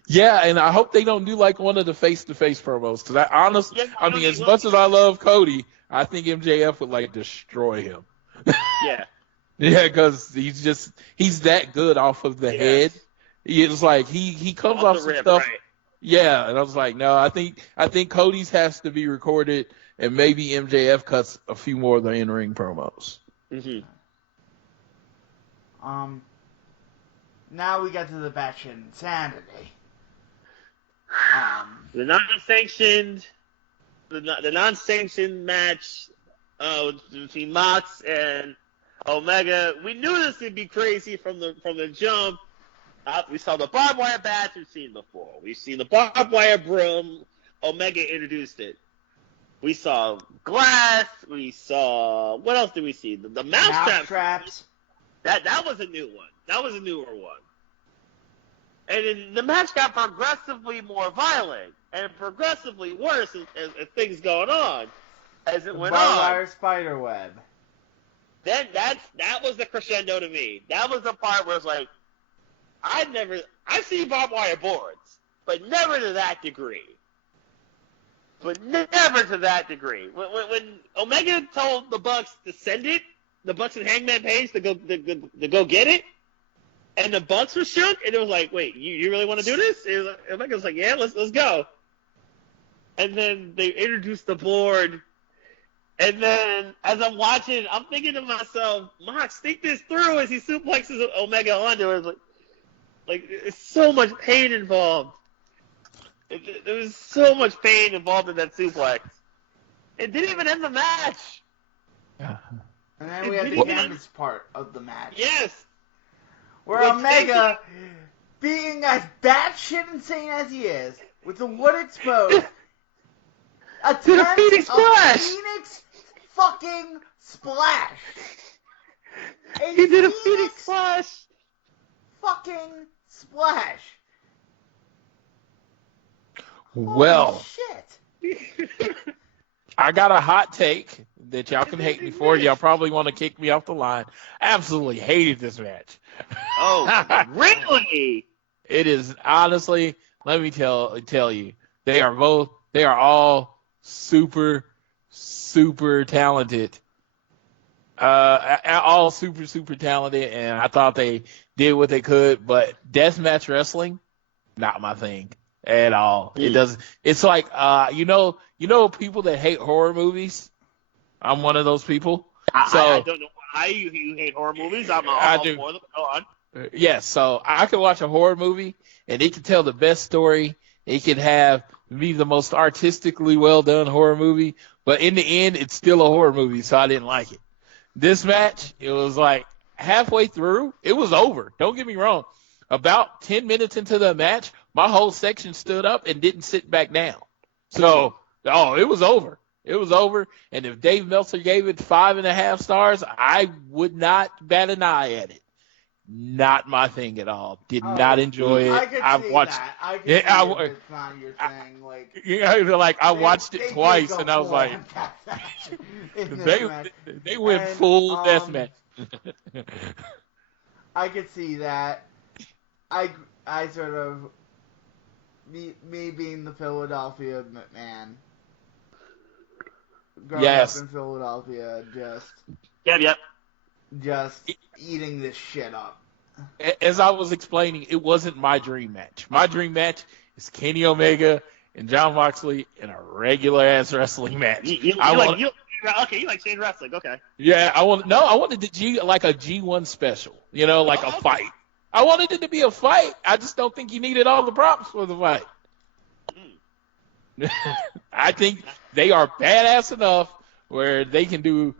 Yeah, and I hope they don't do like one of the face-to-face promos, because as much as I love Cody, I think MJF would destroy him. Yeah. Yeah, because he's that good off of the head. It's like he comes off some stuff. Right. Yeah, and I was like, no, I think Cody's has to be recorded, and maybe MJF cuts a few more of the in-ring promos. Now we got to the batshit insanity. The non-sanctioned match between Mox and Omega. We knew this would be crazy from the jump. We saw the barbed wire bats we've seen before. We've seen the barbed wire broom. Omega introduced it. We saw glass. We saw, what else did we see? The mouse traps. That was a new one. That was a newer one. And then the match got progressively more violent and progressively worse as things going on as it went on. Barbed wire spider web. Then that was the crescendo to me. That was the part where it's like, I've seen barbed wire boards, but never to that degree. When Omega told the Bucks to send it, the Bucks and Hangman Page to go get it, and the Bucks were shook, and it was like, wait, you really want to do this? Omega was like, yeah, let's go. And then they introduced the board, and then as I'm watching, I'm thinking to myself, Mox, think this through as he suplexes Omega onto it. Like, it's so much pain involved. There was so much pain involved in that suplex. It didn't even end the match. And then we had the damage part of the match. Yes. Where Omega, being as batshit insane as he is, with the wood exposed, attempts a Phoenix fucking splash. He did a Phoenix splash. Fucking splash. Well, Holy shit. I got a hot take that y'all can hate me for. Y'all probably want to kick me off the line. Absolutely hated this match. Oh, really? It is honestly, let me tell you, they are all super talented. All super talented, and I thought they did what they could, but deathmatch wrestling, not my thing at all. It doesn't. It's like you know people that hate horror movies. I'm one of those people. I don't know why you hate horror movies. I do. For them. Go on. Yes, so I can watch a horror movie, and it can tell the best story. It can be the most artistically well done horror movie, but in the end, it's still a horror movie, so I didn't like it. This match, it was like halfway through, it was over. Don't get me wrong. About 10 minutes into the match, my whole section stood up and didn't sit back down. So, it was over. It was over. And if Dave Meltzer gave it 5.5 stars, I would not bat an eye at it. Not my thing at all. Did not enjoy it. I could see that. I could see it's not your thing. I watched it twice, and I was like, they went full deathmatch. I could see that. I sort of me being the Philadelphia man. Growing up in Philadelphia, just eating this shit up. As I was explaining, it wasn't my dream match. My dream match is Kenny Omega and Jon Moxley in a regular ass wrestling match. You like chain wrestling, okay? Yeah, I wanted a G1 special, a fight. I wanted it to be a fight. I just don't think you needed all the props for the fight. I think they are badass enough where they can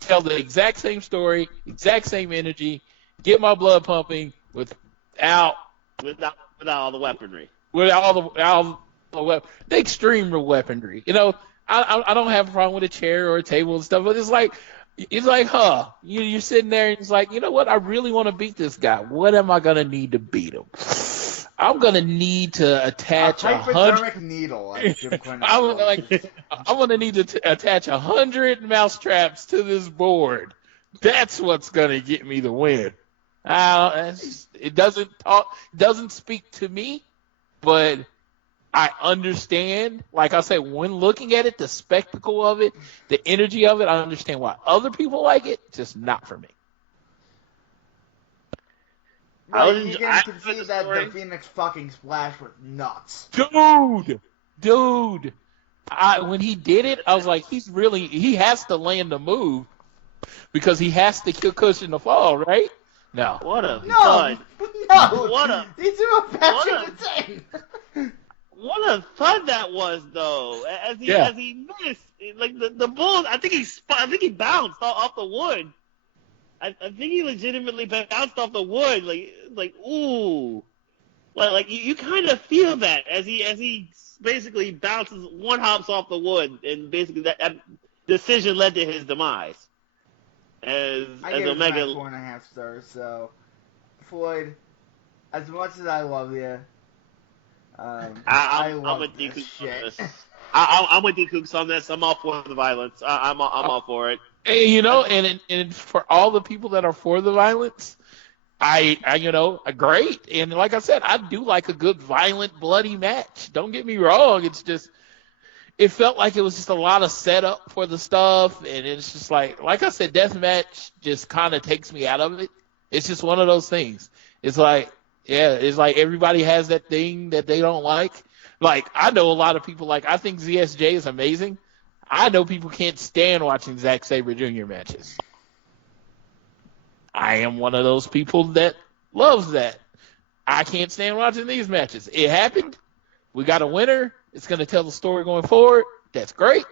tell the exact same story, exact same energy, get my blood pumping without all the weaponry. Without all the extreme weaponry. I don't have a problem with a chair or a table and stuff, but it's like, you're sitting there and it's like, you know what? I really want to beat this guy. What am I gonna need to beat him? I'm gonna need to attach a hypodermic needle. Like Jim Quinn. I'm gonna need to attach 100 mousetraps to this board. That's what's gonna get me the win. It doesn't speak to me, but I understand. Like I said, when looking at it, the spectacle of it, the energy of it, I understand why other people like it. Just not for me. Right, you can concede that the Phoenix fucking splash was nuts. Dude. When he did it, I was like, he has to land the move because he has to cushion the fall, right? No. What a no, fun. No. What a these are batshit insane. What a fun that was, though. As he missed, like the Bulls, I think he bounced off the wood. I think he legitimately bounced off the wood, like ooh, like you kind of feel that as he basically bounces one hops off the wood, and basically that decision led to his demise. As Omega 4.5 stars. So Floyd, as much as I love you, I'm with D Cooks on this. I'm with D Cooks on this. I'm all for the violence. I'm all for it. And for all the people that are for the violence, I great. And like I said, I do like a good violent, bloody match. Don't get me wrong. It's just, it felt like it was just a lot of setup for the stuff. And it's just like I said, deathmatch just kind of takes me out of it. It's just one of those things. It's like everybody has that thing that they don't like. Like, I know a lot of people, I think ZSJ is amazing. I know people can't stand watching Zack Sabre Jr. matches. I am one of those people that loves that. I can't stand watching these matches. It happened. We got a winner. It's going to tell the story going forward. That's great.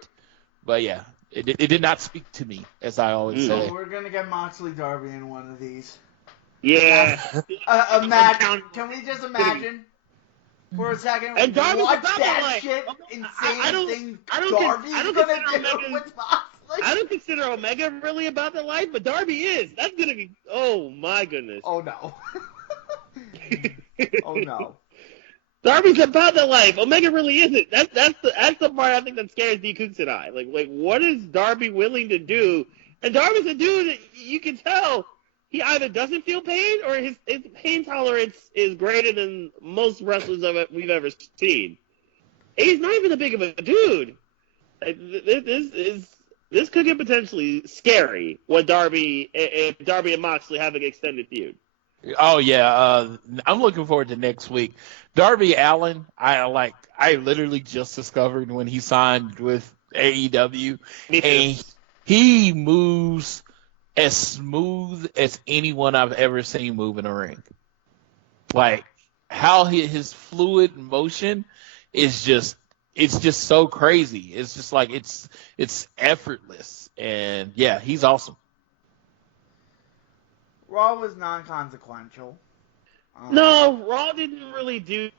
But, yeah, it did not speak to me, as I always say. We're going to get Moxley Darby in one of these. Yeah. Imagine. Can we just imagine? For a second, and Darby's watch that shit insane thing Darby's gonna do with Moxley. I don't consider Omega really about the life, but Darby is. That's gonna be. Oh my goodness. Oh no. Oh no. Darby's about the life. Omega really isn't. That's the part I think that scares D Cooks and I. Like what is Darby willing to do? And Darby's a dude that you can tell he either doesn't feel pain or his pain tolerance is greater than most wrestlers we've ever seen. He's not even that big of a dude. Like, this could get potentially scary when Darby and Moxley have an extended feud. Oh yeah, I'm looking forward to next week. Darby Allin, I literally just discovered when he signed with AEW, and he moves as smooth as anyone I've ever seen move in a ring. Like how his fluid motion is it's just so crazy. It's just like it's effortless, and yeah, he's awesome. Raw was non-consequential. No, Raw didn't really do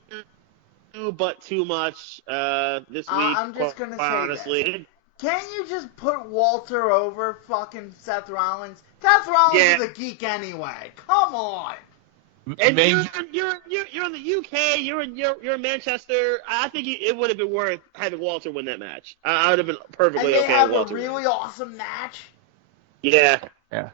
but too much this week. I'm just gonna say honestly. This. Can you just put Walter over fucking Seth Rollins? Seth Rollins is a geek anyway. Come on. And you're in the UK. You're in Manchester. I think it would have been worth having Walter win that match. I would have been perfectly okay. And they have with Walter a really awesome match. Yeah. Yeah.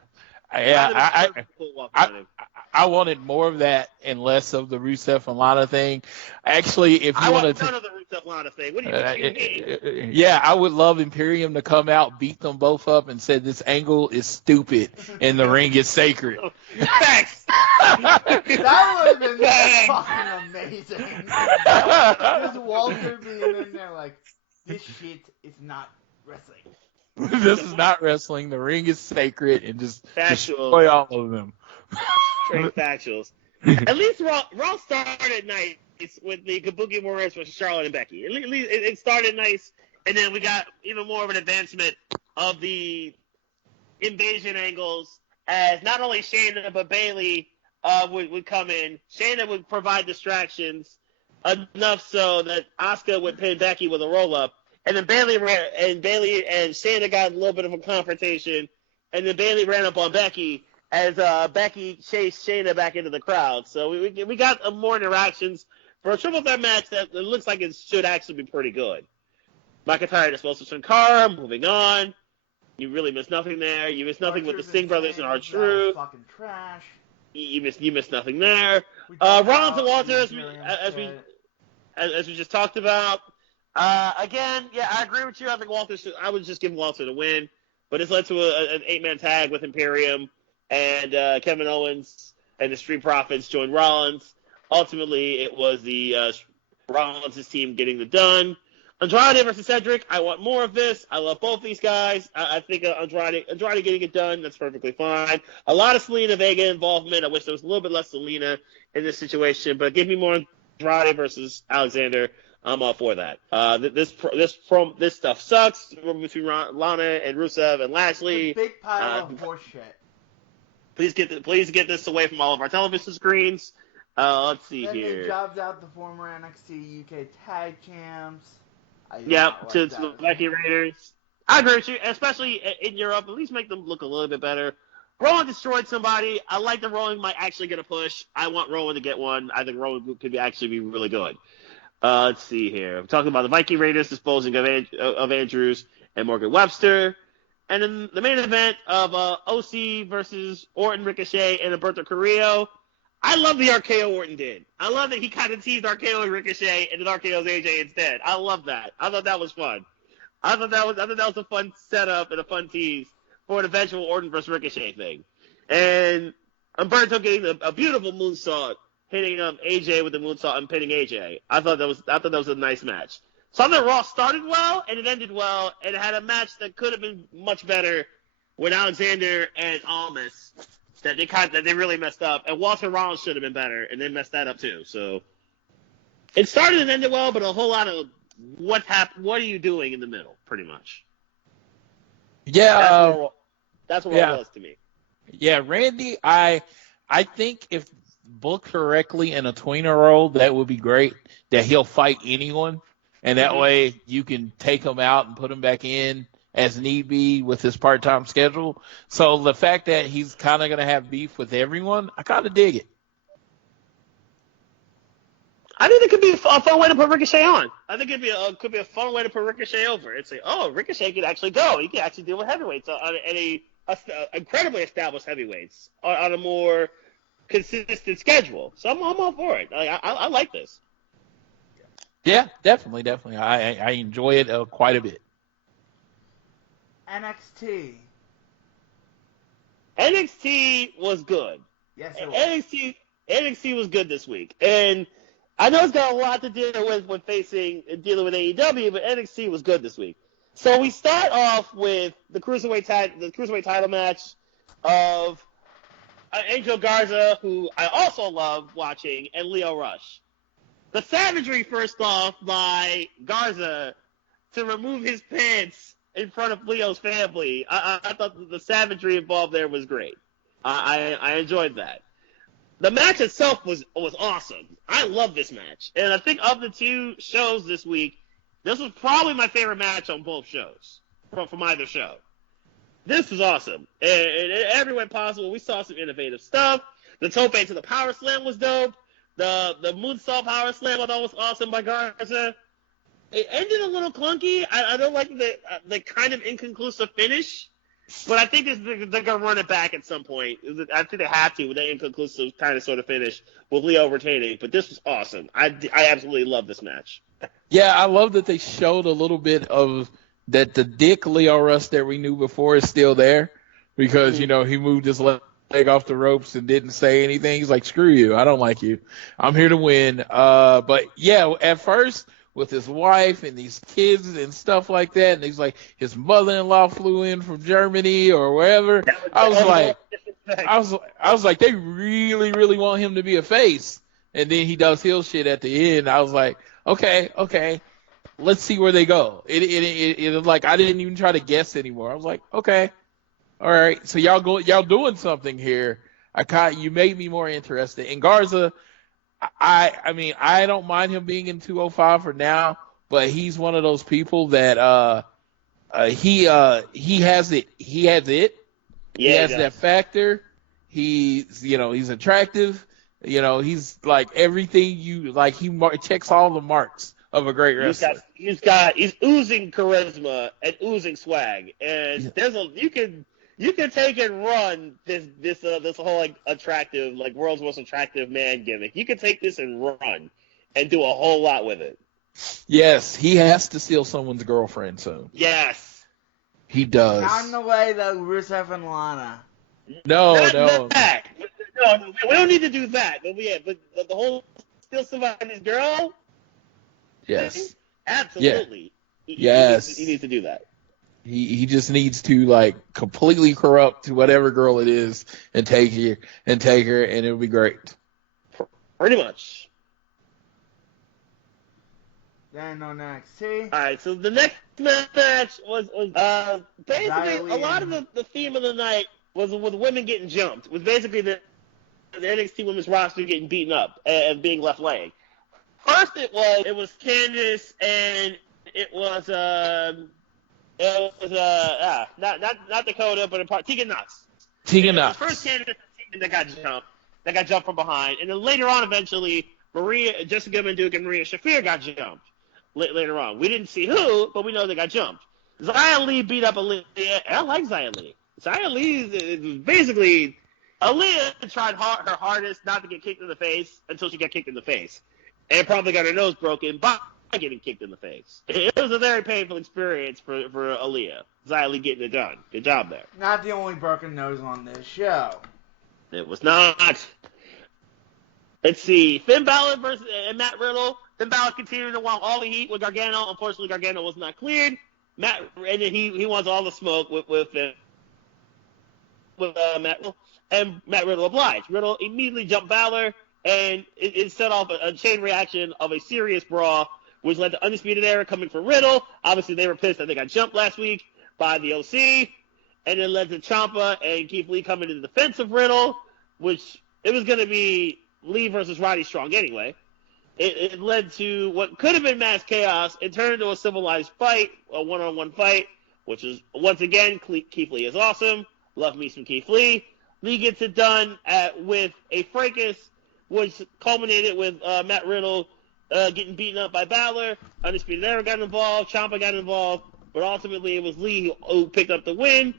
I wanted more of that and less of the Rusev and Lana thing. Actually, if you want to, none of the Rusev Lana thing. What do you mean? Yeah, I would love Imperium to come out, beat them both up, and say this angle is stupid and the ring is sacred. Thanks. That would have been fucking amazing. Just Walter being in there like, this shit is not wrestling. This is not wrestling. The ring is sacred, and just destroy all of them. Straight factuals. At least Raw started nice with the Kabuki Warriors versus Charlotte and Becky. At least it started nice, and then we got even more of an advancement of the invasion angles as not only Shayna but Bayley would come in. Shayna would provide distractions enough so that Asuka would pin Becky with a roll-up. And then Bayley and Shayna got a little bit of a confrontation, and then Bayley ran up on Becky as Becky chased Shayna back into the crowd. So we got more interactions for a triple threat match that it looks like it should actually be pretty good. McIntyre disposed of Sin Cara, moving on. You really missed nothing there. You missed nothing with the Singh brothers and R-Truth. Fucking trash. You missed nothing there. Rollins and Walter, as we just talked about. Again, yeah, I agree with you. I think I would just give Walter the win, but it's led to an 8-man tag with Imperium and Kevin Owens and the Street Profits joined Rollins. Ultimately, it was the Rollins' team getting the done. Andrade versus Cedric. I want more of this. I love both these guys. I think Andrade getting it done. That's perfectly fine. A lot of Selena Vega involvement. I wish there was a little bit less Selena in this situation, but give me more Andrade versus Alexander. I'm all for that. This stuff sucks between Lana and Rusev and Lashley. It's a big pile of horseshit. Please get this away from all of our television screens. Let's see then here. They jobbed out the former NXT UK tag champs. To the Becky Raiders. I agree with you, especially in Europe. At least make them look a little bit better. Rowan destroyed somebody. I like that Rowan might actually get a push. I want Rowan to get one. I think Rowan could actually be really good. Let's see here. I'm talking about the Viking Raiders disposing of Andrews and Morgan Webster. And then the main event of OC versus Orton, Ricochet, and Alberto Carrillo. I love the RKO Orton did. I love that he kind of teased RKO and Ricochet and then RKO's AJ instead. I love that. I thought that was fun. I thought that was a fun setup and a fun tease for an eventual Orton versus Ricochet thing. And Alberto getting a beautiful moonsault, hitting AJ with the moonsault and pinning AJ. I thought that was a nice match. So I thought Raw started well and it ended well, and it had a match that could have been much better with Alexander and Almas that they really messed up. And Walter Rollins should have been better, and they messed that up too. So it started and ended well, but a whole lot of what are you doing in the middle, pretty much. Yeah, that's what it was to me. Yeah, Randy, I think if booked correctly in a tweener role, that would be great. That he'll fight anyone, and that way you can take him out and put him back in as need be with his part-time schedule. So the fact that he's kind of going to have beef with everyone, I kind of dig it. I think it could be a fun way to put Ricochet on. I think it could be a fun way to put Ricochet over. It's like, oh, Ricochet could actually go. He can actually deal with heavyweights on a incredibly established heavyweights on a more consistent schedule. So I'm all for it. I like this. Yeah, definitely. I enjoy it quite a bit. NXT was good. Yes, it was. NXT was good this week, and I know it's got a lot to deal with when dealing with AEW, but NXT was good this week. So we start off with the cruiserweight title match of Angel Garza, who I also love watching, and Lio Rush. The savagery, first off, by Garza to remove his pants in front of Leo's family. I thought the savagery involved there was great. I enjoyed that. The match itself was awesome. I love this match. And I think of the two shows this week, this was probably my favorite match on both shows, from either show. This was awesome. And in every way possible, we saw some innovative stuff. The tope to the power slam was dope. The moonsault power slam I thought was awesome by Garza. It ended a little clunky. I don't like the kind of inconclusive finish, but I think they're going to run it back at some point. I think they have to with that inconclusive kind of sort of finish with Leo retaining. But this was awesome. I absolutely love this match. Yeah, I love that they showed a little bit of that the dick Lio Rush that we knew before is still there because, he moved his leg off the ropes and didn't say anything. He's like, screw you. I don't like you. I'm here to win. But, yeah, at first with his wife and these kids and stuff like that, and he's like, his mother-in-law flew in from Germany or wherever. I was like, they really, really want him to be a face. And then he does heel shit at the end. I was like, okay, let's see where they go. It was like I didn't even try to guess anymore. I was like, okay, all right. So y'all doing something here. You made me more interested. And Garza, I mean, I don't mind him being in 205 for now, but he's one of those people that he has it. He has it. Yeah, he has that factor. He's attractive. He's like everything you like. He checks all the marks of a great wrestler. He's oozing charisma and oozing swag, and you can take and run this whole like attractive, like world's most attractive man gimmick. You can take this and run and do a whole lot with it. Yes, he has to steal someone's girlfriend soon. Yes, he does. Not in the way that Rusev and Lana. No. No, we don't need to do that. But the whole steal somebody's girl. Yes. Absolutely. Yeah. He needs to do that. He just needs to like completely corrupt whatever girl it is and take her and it'll be great. Pretty much. Then on NXT. All right, so the next match was basically a lot of the theme of the night was with women getting jumped. It was basically the NXT women's roster getting beaten up and being left laying. First, it was Candice and it was not Dakota, but Tegan Knox. First Candice that got jumped from behind, and then later on, eventually, Jessica Menduke and Maria Shafir got jumped. Later on, we didn't see who, but we know they got jumped. Xia Li beat up Aaliyah. I like Xia Li. Xia Li is basically Aaliyah tried her hardest not to get kicked in the face until she got kicked in the face, and probably got her nose broken by getting kicked in the face. It was a very painful experience for Aaliyah. Xia Li getting it done. Good job there. Not the only broken nose on this show. It was not. Let's see. Finn Balor versus and Matt Riddle. Finn Balor continued to want all the heat with Gargano. Unfortunately, Gargano was not cleared. And then he wants all the smoke with Matt Riddle. And Matt Riddle obliged. Riddle immediately jumped Balor, and it set off a chain reaction of a serious brawl, which led to Undisputed Era coming for Riddle. Obviously, they were pissed that they got jumped last week by the OC. And it led to Ciampa and Keith Lee coming to the defense of Riddle, which it was going to be Lee versus Roddy Strong anyway. It led to what could have been mass chaos. It turned into a civilized fight, a one-on-one fight, which is, once again, Keith Lee is awesome. Love me some Keith Lee. Lee gets it done with a fracas, which culminated with Matt Riddle getting beaten up by Balor. Undisputed Era got involved. Ciampa got involved. But ultimately, it was Lee who picked up the win.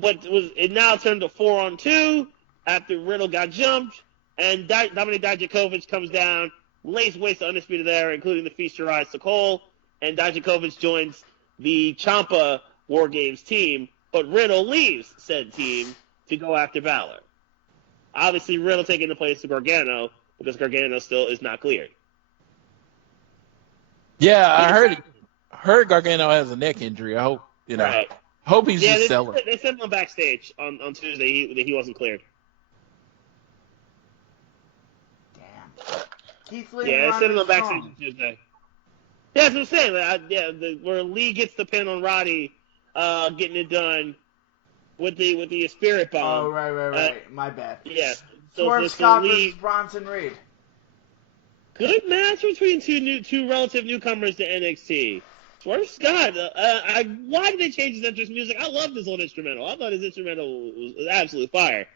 But it now turned to 4-on-2 after Riddle got jumped. And Dominic Dijakovic comes down, lays waste to Undisputed Era, including the Feast Your Eyes to Cole. And Dijakovic joins the Ciampa War Games team. But Riddle leaves said team to go after Balor. Obviously, Riddle taking the place of Gargano because Gargano still is not cleared. Yeah, I heard Gargano has a neck injury. I hope, Right. Hope he's just selling. They sent him backstage on Tuesday that he wasn't cleared. Damn. Keith Lee Yeah, they sent him backstage on Tuesday. Yeah, that's what I'm saying. Where Lee gets the pin on Roddy, getting it done with the Spirit Bomb. Oh, right. My bad. Yeah. Swerve Scott versus Bronson Reed. Good match between two relative newcomers to NXT. Swerve Scott, why did they change his entrance music? I love this old instrumental. I thought his instrumental was absolutely fire.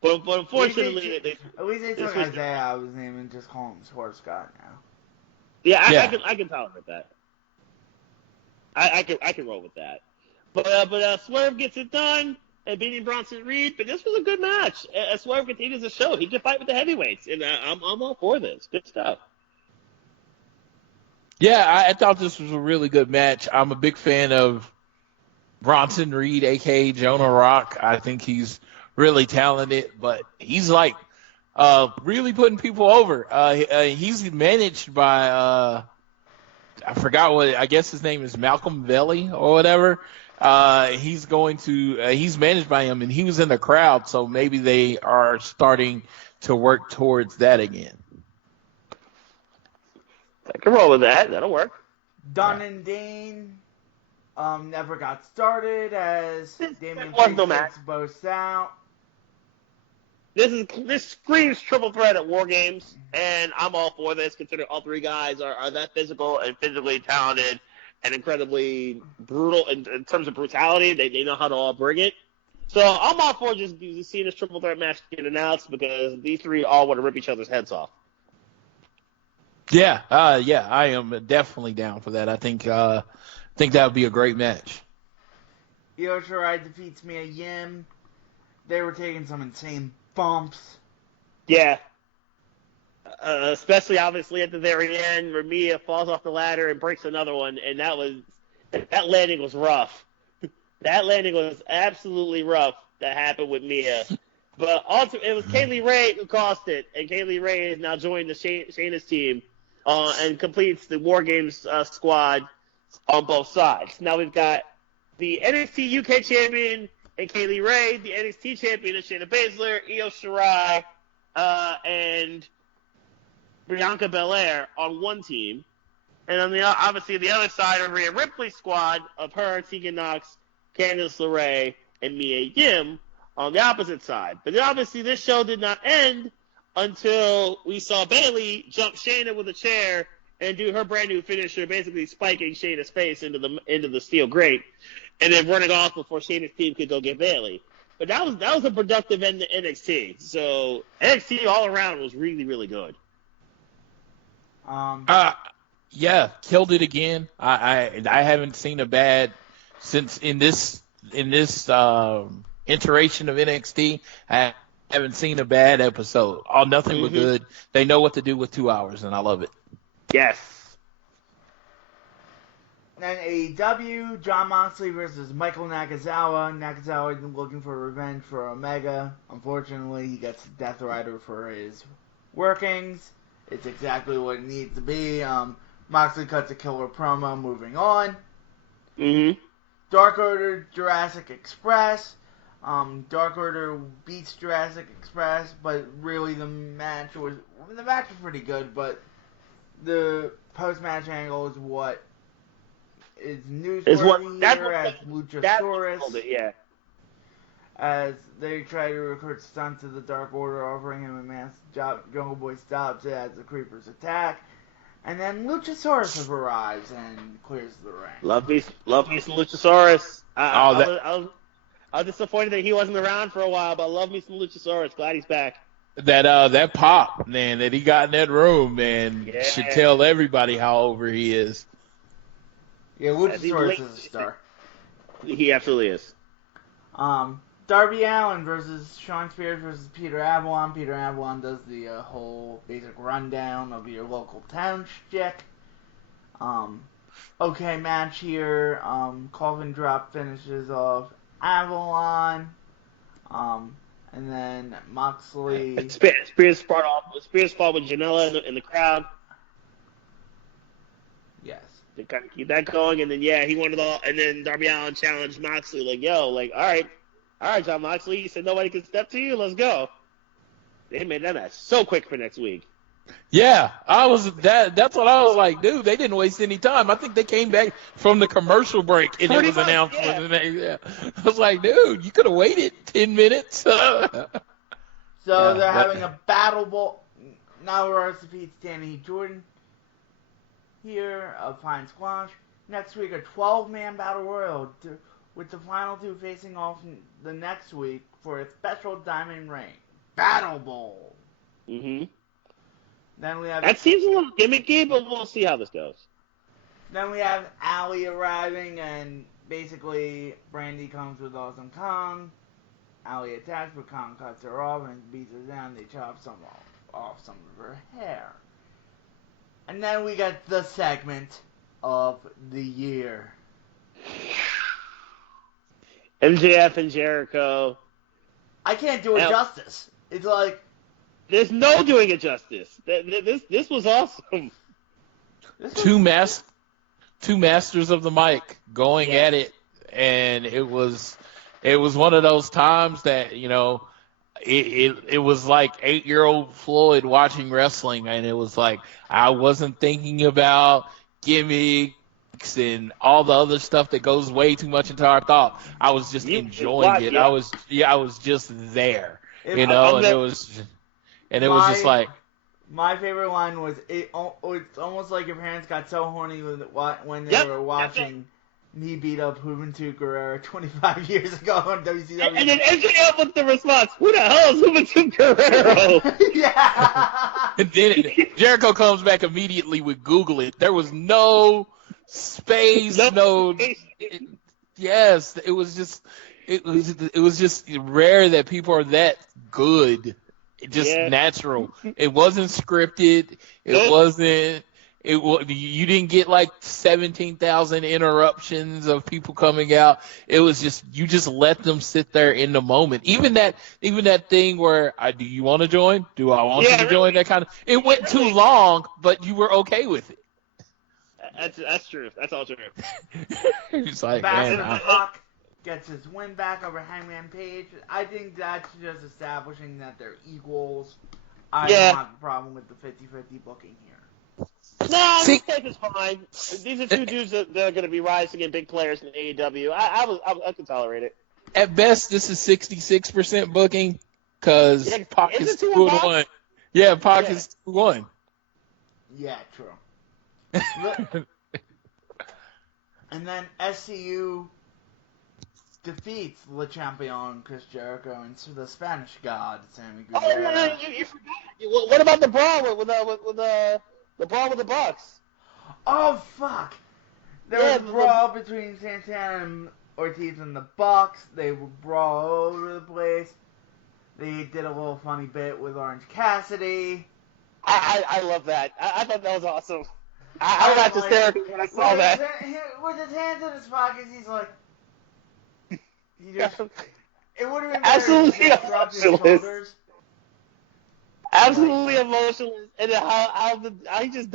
But unfortunately, at least they took Isaiah out of his name and just call him Swerve Scott now. Yeah, I can tolerate that. I can roll with that. But Swerve gets it done and beating Bronson Reed. But this was a good match. Swerve continues to show he can fight with the heavyweights, and I'm all for this. Good stuff. Yeah, I thought this was a really good match. I'm a big fan of Bronson Reed, a.k.a. Jonah Rock. I think he's really talented, but he's like really putting people over. He's managed by I forgot I guess his name is Malcolm Velli or whatever. He's managed by him, and he was in the crowd, so maybe they are starting to work towards that again. I can roll with that. That'll work. Dunn and Dane never got started as Damian Priest boasts out. This screams triple threat at War Games, and I'm all for this, considering all three guys are that physical and physically talented and incredibly brutal in terms of brutality. They know how to all bring it. So I'm all for just seeing this triple threat match get announced because these three all want to rip each other's heads off. Yeah, I am definitely down for that. I think that would be a great match. Io Shirai defeats Mia Yim. They were taking some insane bumps. Yeah. Especially obviously at the very end where Mia falls off the ladder and breaks another one, and that landing was rough. That landing was absolutely rough that happened with Mia. But ultimately, it was Kaylee Ray who cost it, and Kaylee Ray has now joined the Shayna's team and completes the War Games squad on both sides. Now we've got the NXT UK champion and Kaylee Ray, the NXT champion is Shayna Baszler, Io Shirai, and Bianca Belair on one team. And on obviously the other side of Rhea Ripley's squad of her, Tegan Nox, Candice LeRae, and Mia Yim on the opposite side. But obviously this show did not end until we saw Bayley jump Shayna with a chair and do her brand new finisher, basically spiking Shayna's face into the steel grate, and then running off before Shayna's team could go get Bayley. But that was a productive end to NXT. So NXT all around was really, really good. Yeah, killed it again. I haven't seen a bad since in this iteration of NXT. I haven't seen a bad episode. Nothing but good. They know what to do with 2 hours, and I love it. Yes. Then AEW, Jon Moxley versus Michael Nakazawa. Nakazawa looking for revenge for Omega. Unfortunately, he gets Death Rider for his workings. It's exactly what it needs to be. Moxley cuts a killer promo, moving on. Dark Order, Jurassic Express. Dark Order beats Jurassic Express, but really the match was pretty good, but the post-match angle is what is newsworthy here as Luchasaurus. As they try to recruit Stunt to the Dark Order, offering him a mass job. Jungle Boy stops it as the Creepers attack. And then Luchasaurus arrives and clears the ring. Love me some Luchasaurus. Oh, I was disappointed that he wasn't around for a while, but love me some Luchasaurus. Glad he's back. that pop, man, that he got in that room, man, Yeah. should tell everybody how over he is. Yeah, Luchasaurus is a star. He absolutely is. Darby Allin versus Sean Spears versus Peter Avalon. Peter Avalon does the whole basic rundown of your local town shtick. Okay match here. Coffin drop finishes off Avalon. And then Moxley. Spears fought with Janela in the crowd. Yes. To kind of keep that going, and then he wanted all, and then Darby Allin challenged Moxley, like, yo, like, all right, John Moxley, you said nobody can step to you, let's go. They made that match so quick for next week. Yeah, that's what I was like, dude. They didn't waste any time. I think they came back from the commercial break and it was announced. Yeah. I was like, dude, you could have waited 10 minutes. So they're having a battle ball. Now Ross defeats Danny Jordan here of Fine Squash. Next week, a 12-man battle royal with the final two facing off the next week for a special Diamond Ring Battle Bowl. Mm-hmm. Then we have that seems a little gimmicky, but we'll see how this goes. Then we have Allie arriving, and basically Brandy comes with Awesome Kong. Allie attacks, but Kong cuts her off and beats her down. They chop off some of her hair. And then we get the segment of the year. MJF and Jericho. I can't do it justice. It's like... There's no doing it justice. This was awesome. Two masters of the mic going at it, and it was one of those times that, you know, it was like 8-year-old Floyd watching wrestling, and it was like I wasn't thinking about gimmicks and all the other stuff that goes way too much into our thought. I was just enjoying it. Yeah. I was just there, you know, and it was just like. My favorite line was, it's almost like your parents got so horny when they were watching me beat up Juventud Guerrero 25 years ago on WCW. And then MJF with the response, who the hell is Juventud Guerrero? Yeah. And then Jericho comes back immediately with Google it. There was no space, yes, it was just rare that people are that good. Just natural. It wasn't scripted. It wasn't. You didn't get like 17,000 interruptions of people coming out. It was just you just let them sit there in the moment. Even that thing where do you want to join? Do I want you to join? That kind of. It went too long, but you were okay with it. That's true. That's all true. It's like Hawk gets his win back over Hangman Page. I think that's just establishing that they're equals. I don't have a problem with the 50-50 booking here. No, this tape is fine. These are two dudes that are going to be rising and big players in AEW. I can tolerate it. At best, this is 66% booking because Pac is 2-1. Yeah, Pac is 2-1. Yeah, true. And then SCU defeats Le Champion Chris Jericho and the Spanish God Sammy Guevara. Oh, no, you forgot. What about the brawl with the brawl with the Bucks? Oh fuck! There was a brawl between Santana and Ortiz and the Bucks. They were brawl all over the place. They did a little funny bit with Orange Cassidy. I love that. I thought that was awesome. I got hysterical when I saw that. With his hands in his pockets, he's like. It would have been absolutely emotionless. Absolutely emotionless, and how he just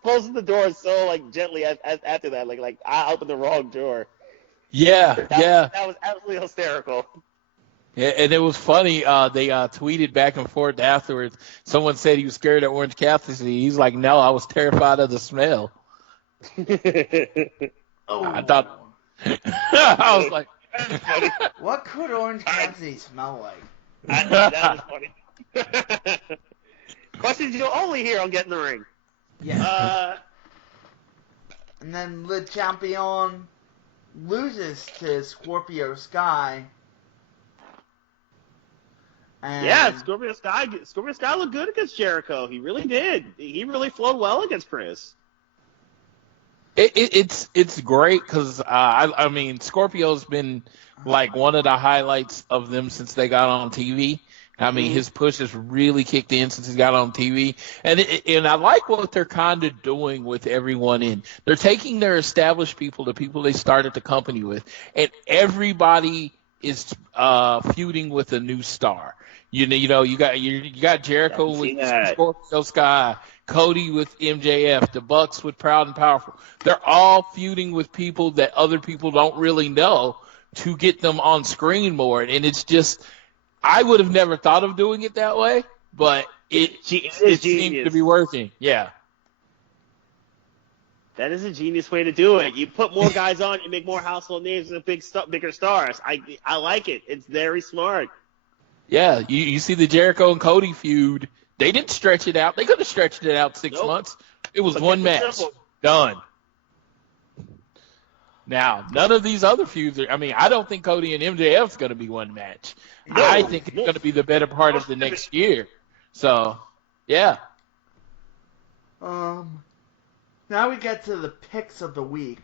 closes the door so like gently after that, like I opened the wrong door. That was absolutely hysterical. Yeah, and it was funny. They tweeted back and forth afterwards. Someone said he was scared of Orange Cassidy. He's like, no, I was terrified of the smell. I thought. I was like, what could Orange Cassidy smell like? That was funny. Questions you'll only hear on Get in the Ring. Yeah. And then Le Champion loses to Scorpio Sky. And Scorpio Sky looked good against Jericho. He really did. He really flowed well against Chris. It's great because I mean Scorpio's been like one of the highlights of them since they got on TV. I mean his push has really kicked in since he got on TV, and I like what they're kind of doing with everyone in. They're taking their established people, the people they started the company with, and everybody is feuding with a new star. You got Jericho with Scorpio Sky, Cody with MJF, the Bucks with Proud and Powerful. They're all feuding with people that other people don't really know to get them on screen more. And it's just, I would have never thought of doing it that way, but it seems to be working. Yeah. That is a genius way to do it. You put more guys on, you make more household names and bigger stars. I like it. It's very smart. Yeah, you see the Jericho and Cody feud. They didn't stretch it out. They could have stretched it out 6 months. It was one match. Done. Now, none of these other feuds are – I mean, I don't think Cody and MJF is going to be one match. No, I think it's going to be the better part of the next year. So, yeah. Now we get to the picks of the week.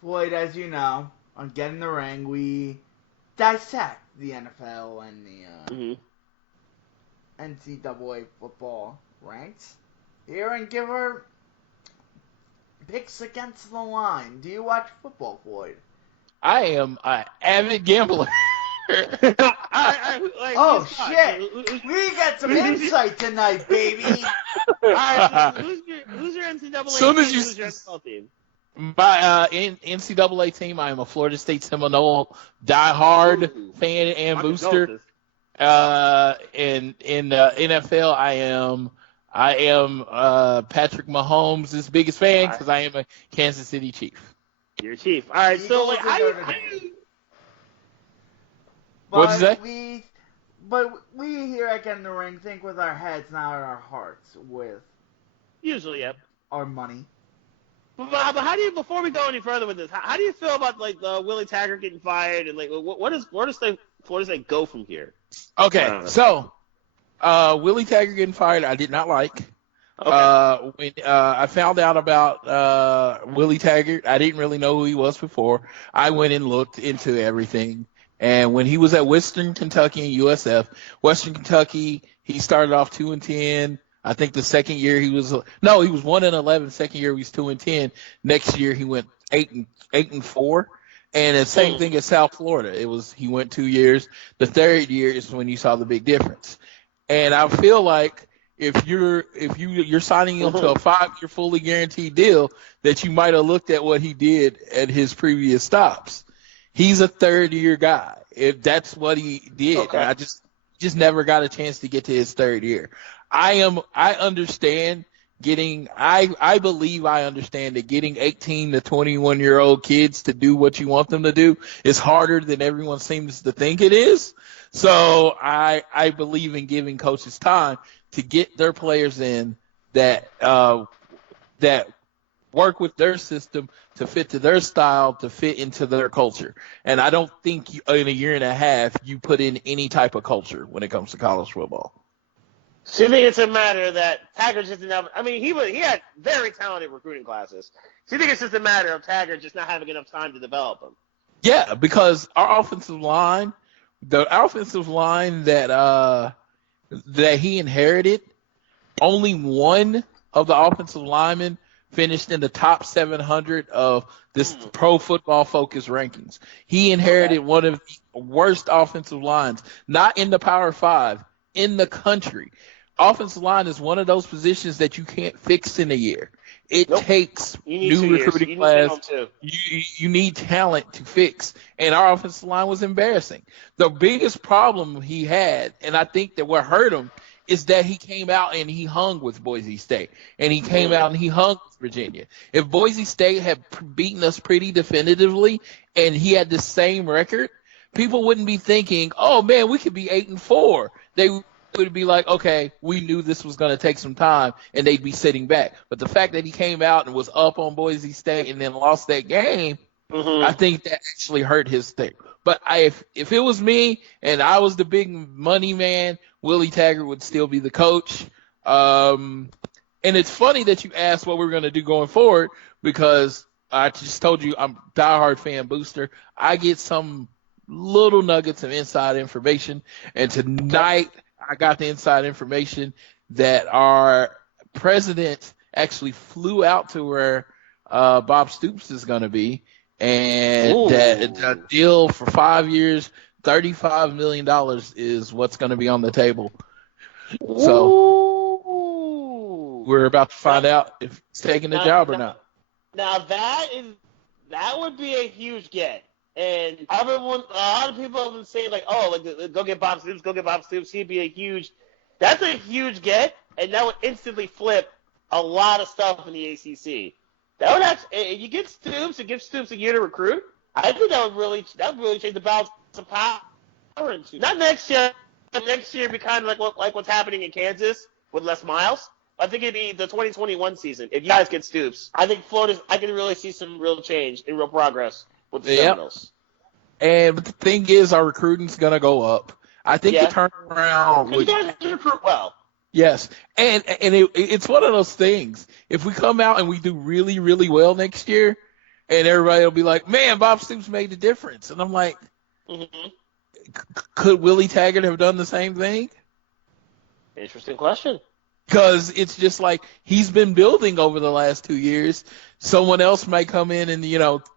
Floyd, as you know, on Get in the Ring, we dissect the NFL and the NCAA football ranks here and give our picks against the line. Do you watch football, Floyd? I am an avid gambler. Oh, shit. We got some insight tonight, baby. All right, who's your NCAA team? Who's your NFL team? My NCAA team, I am a Florida State Seminole diehard fan and booster. In NFL, I am Patrick Mahomes' biggest fan because I am a Kansas City Chief. You're a Chief. All right, so like, what'd you say? But we here at Get in the Ring think with our heads, not our hearts, with usually, yep, our money. But how do you? Before we go any further with this, how do you feel about like Willie Taggart getting fired and like where does Florida State go from here? Okay, so Willie Taggart getting fired, I did not like. Okay. When I found out about Willie Taggart, I didn't really know who he was before. I went and looked into everything. And when he was at Western Kentucky and USF, Western Kentucky, he started off 2-10. I think the second year he was 1-11. Second year he was 2-10. Next year he went 8-4. And the same thing at South Florida. He went 2 years. The third year is when you saw the big difference. And I feel like if you're signing him to a 5-year fully guaranteed deal, that you might have looked at what he did at his previous stops. He's a third-year guy. If that's what he did, okay. I just never got a chance to get to his third year. I understand I believe I understand that getting 18 to 21-year-old kids to do what you want them to do is harder than everyone seems to think it is. So I believe in giving coaches time to get their players in that work with their system to fit to their style, to fit into their culture. And I don't think in a year and a half you put in any type of culture when it comes to college football. So you think it's a matter that Taggart just didn't have – I mean, he had very talented recruiting classes. So you think it's just a matter of Taggart just not having enough time to develop them? Yeah, because our offensive line that he inherited, only one of the offensive linemen finished in the top 700 of this Pro Football Focus rankings. He inherited one of the worst offensive lines, not in the Power 5, in the country. Offensive line is one of those positions that you can't fix in a year. It takes new recruiting class. You need talent to fix. And our offensive line was embarrassing. The biggest problem he had, and I think that what hurt him, is that he came out and he hung with Boise State. And he came out and he hung with Virginia. If Boise State had beaten us pretty definitively and he had the same record, people wouldn't be thinking, oh, man, we could be 8-4. They it would be like, okay, we knew this was going to take some time, and they'd be sitting back. But the fact that he came out and was up on Boise State and then lost that game, I think that actually hurt his thing. But if it was me and I was the big money man, Willie Taggart would still be the coach. And it's funny that you asked what we're going to do going forward, because I just told you I'm a diehard fan booster. I get some little nuggets of inside information, and tonight I got the inside information that our president actually flew out to where Bob Stoops is going to be, and that the deal for 5 years, $35 million is what's going to be on the table. So we're about to find out if he's taking the job or not. Now that would be a huge get. And a lot of people have been saying, like, oh, like, go get Bob Stoops, that's a huge get, and that would instantly flip a lot of stuff in the ACC. That would if you get Stoops and give Stoops a year to recruit, I think that would really change the balance of power. Not next year. Next year would be kind of like what's happening in Kansas with Les Miles. I think it'd be the 2021 season. If you guys get Stoops, I think I can really see some real change and real progress with the Seminoles. But the thing is, our recruiting's going to go up. I think the turnaround. You guys recruit well. Yes, and it's one of those things. If we come out and we do really, really well next year, and everybody will be like, man, Bob Stoops made the difference. And I'm like, could Willie Taggart have done the same thing? Interesting question. Because it's just like he's been building over the last 2 years. Someone else might come in and,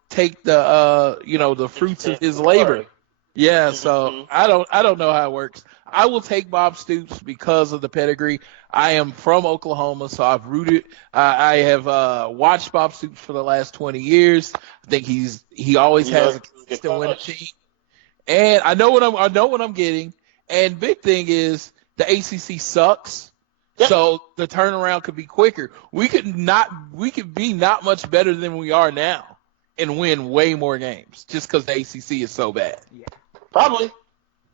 take the, the fruits of his labor. Yeah, so I don't know how it works. I will take Bob Stoops because of the pedigree. I am from Oklahoma, so I've rooted. I have watched Bob Stoops for the last 20 years. I think he always has a consistent winning team, and I know what I'm getting. And big thing is the ACC sucks, so the turnaround could be quicker. We could be not much better than we are now and win way more games just because the ACC is so bad. Yeah, probably.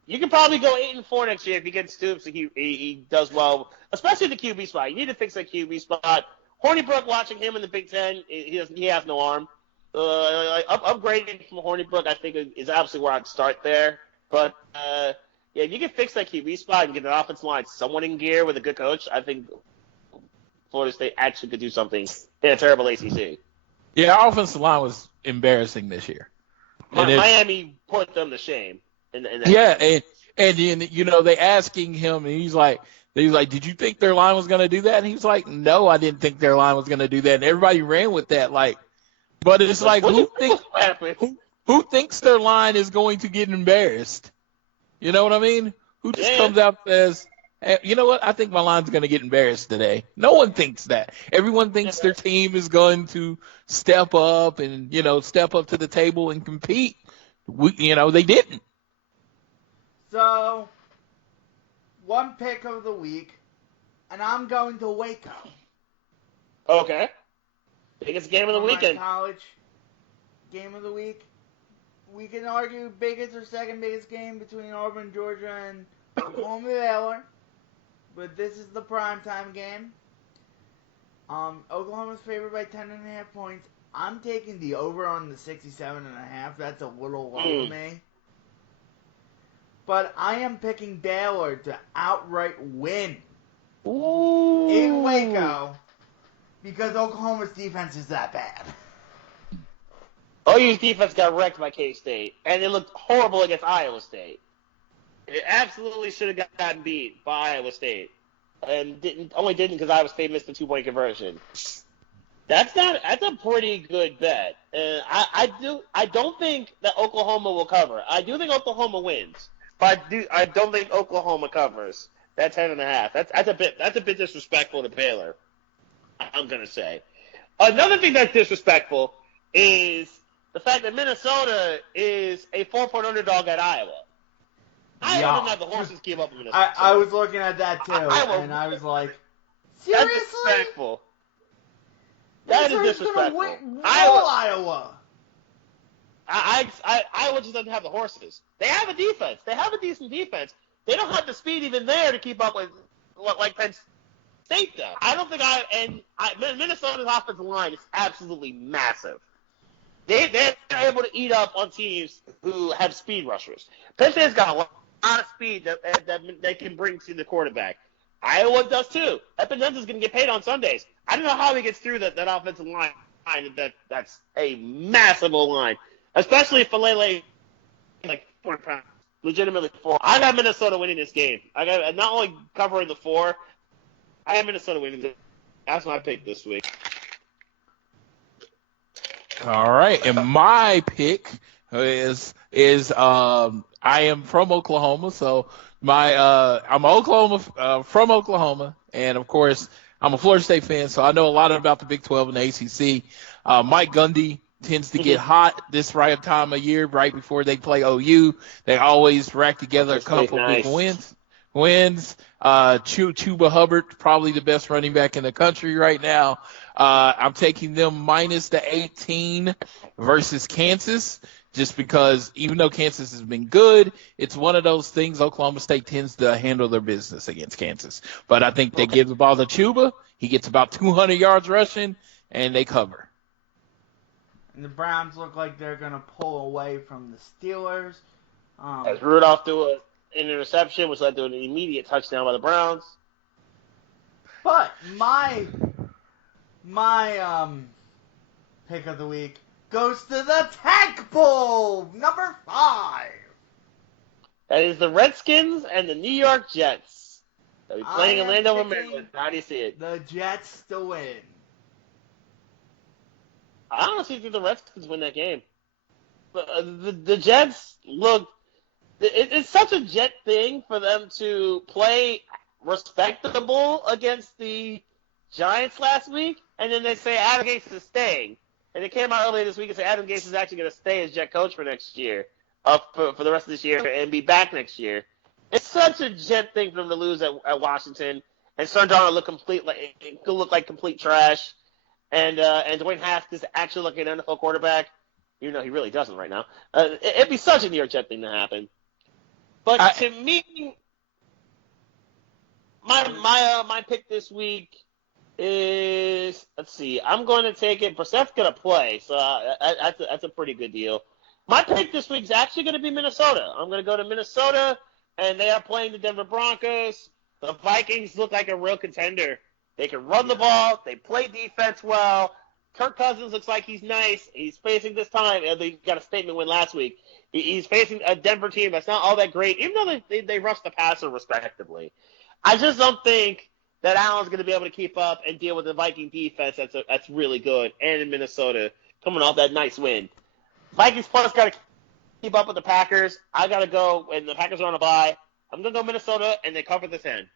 You can probably go 8-4 next year if you get Stoops and he does well, especially the QB spot. You need to fix that QB spot. Hornibrook, watching him in the Big Ten, he has no arm. Upgrading from Hornibrook, I think, is absolutely where I'd start there. But if you can fix that QB spot and get an offensive line somewhat in gear with a good coach, I think Florida State actually could do something in a terrible ACC. Yeah, our offensive line was embarrassing this year. Miami put them to shame. And then they asking him, and he's like, did you think their line was going to do that? And he was like, no, I didn't think their line was going to do that. And everybody ran with that, but it's like, who thinks their line is going to get embarrassed? You know what I mean? Who just comes out and says, hey, you know what? I think my line's going to get embarrassed today. No one thinks that. Everyone thinks their team is going to step up and, step up to the table and compete. They didn't. So, one pick of the week, and I'm going to Waco. Okay. Biggest game of the weekend. College game of the week. We can argue biggest or second biggest game between Auburn, Georgia, and Oklahoma Baylor, but this is the primetime game. Oklahoma's favored by 10.5 points. I'm taking the over on the 67.5. That's a little low to me. But I am picking Baylor to outright win in Waco because Oklahoma's defense is that bad. OU's defense got wrecked by K-State, and it looked horrible against Iowa State. It absolutely should have gotten beat by Iowa State, and didn't because Iowa State missed the 2-point conversion. That's a pretty good bet. I don't think that Oklahoma will cover. I do think Oklahoma wins. But I don't think Oklahoma covers that 10.5. That's a bit disrespectful to Baylor, I'm gonna say. Another thing that's disrespectful is the fact that Minnesota is a 4-point underdog at Iowa. Iowa didn't have the horses keep up with Minnesota. I was looking at that too, and I was like, seriously? That's disrespectful. That is disrespectful. Iowa. Iowa just doesn't have the horses. They have a defense. They have a decent defense. they don't have the speed even there to keep up with like Penn State does. I don't think Minnesota's offensive line is absolutely massive. They're able to eat up on teams who have speed rushers. Penn State's got a lot of speed that they can bring to the quarterback. Iowa does too. Epinenza's going to get paid on Sundays. I don't know how he gets through that offensive line. That's a massive line, especially for Lele, like 4 pounds, legitimately 4. I got Minnesota winning this game. I got not only covering the 4, I have Minnesota winning this. That's my pick this week. All right, and my pick is I am from Oklahoma, so I'm from Oklahoma, and of course I'm a Florida State fan, so I know a lot about the Big 12 and the ACC. Mike Gundy tends to get hot this time of year, right before they play OU. They always rack together a couple big wins. Chuba Hubbard, probably the best running back in the country right now. I'm taking them minus the 18 versus Kansas, just because even though Kansas has been good, it's one of those things Oklahoma State tends to handle their business against Kansas. But I think they give the ball to Chuba. He gets about 200 yards rushing, and they cover. And the Browns look like they're going to pull away from the Steelers. As Rudolph threw an interception, which led to an immediate touchdown by the Browns. But my pick of the week goes to the Tech Bowl, number 5. That is the Redskins and the New York Jets. They'll be playing in Landover, Maryland. How do you see it? The Jets to win. I honestly think the Redskins win that game. The Jets look... It's such a Jet thing for them to play respectable against the Giants last week, and then they say Adam Gase is staying. And it came out earlier this week and said Adam Gase is actually going to stay as Jet coach for next year, for the rest of this year, and be back next year. It's such a Jet thing for them to lose at Washington, and Sun Darnold look like complete trash. And Dwayne Haskins actually looking an NFL quarterback, even though he really doesn't right now. It'd be such a New York Jet thing to happen. But to me, my pick this week is, let's see, I'm going to take it. Brissett's going to play, so that's a pretty good deal. My pick this week is actually going to be Minnesota. I'm going to go to Minnesota, and they are playing the Denver Broncos. The Vikings look like a real contender. They can run the ball. They play defense well. Kirk Cousins looks like he's nice. He's facing this time. They got a statement win last week. He's facing a Denver team that's not all that great, even though they rush the passer respectively. I just don't think that Allen's going to be able to keep up and deal with the Viking defense that's really good, and in Minnesota coming off that nice win. Vikings plus got to keep up with the Packers. I got to go, and the Packers are on a bye. I'm going to go Minnesota, and they cover the 10.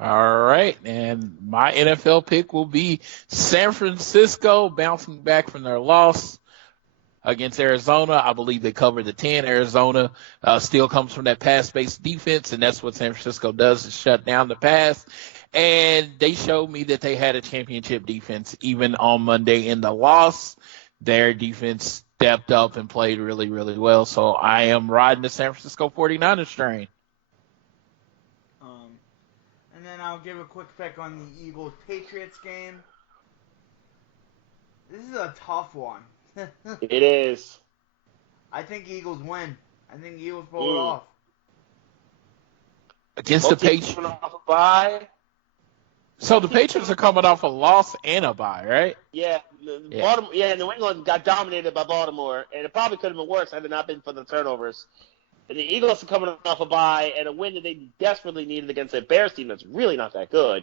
All right, and my NFL pick will be San Francisco bouncing back from their loss against Arizona. I believe they covered the 10. Arizona still comes from that pass-based defense, and that's what San Francisco does, is shut down the pass. And they showed me that they had a championship defense even on Monday in the loss. Their defense stepped up and played really, really well. So I am riding the San Francisco 49ers train. And then I'll give a quick pick on the Eagles-Patriots game. This is a tough one. It is. I think Eagles win. I think Eagles pull it off. Against the Patriots. Off a bye. So the Patriots are coming off a loss and a bye, right? Yeah. Baltimore, New England got dominated by Baltimore, and it probably could have been worse had it not been for the turnovers. And the Eagles are coming off a bye and a win that they desperately needed against a Bears team that's really not that good.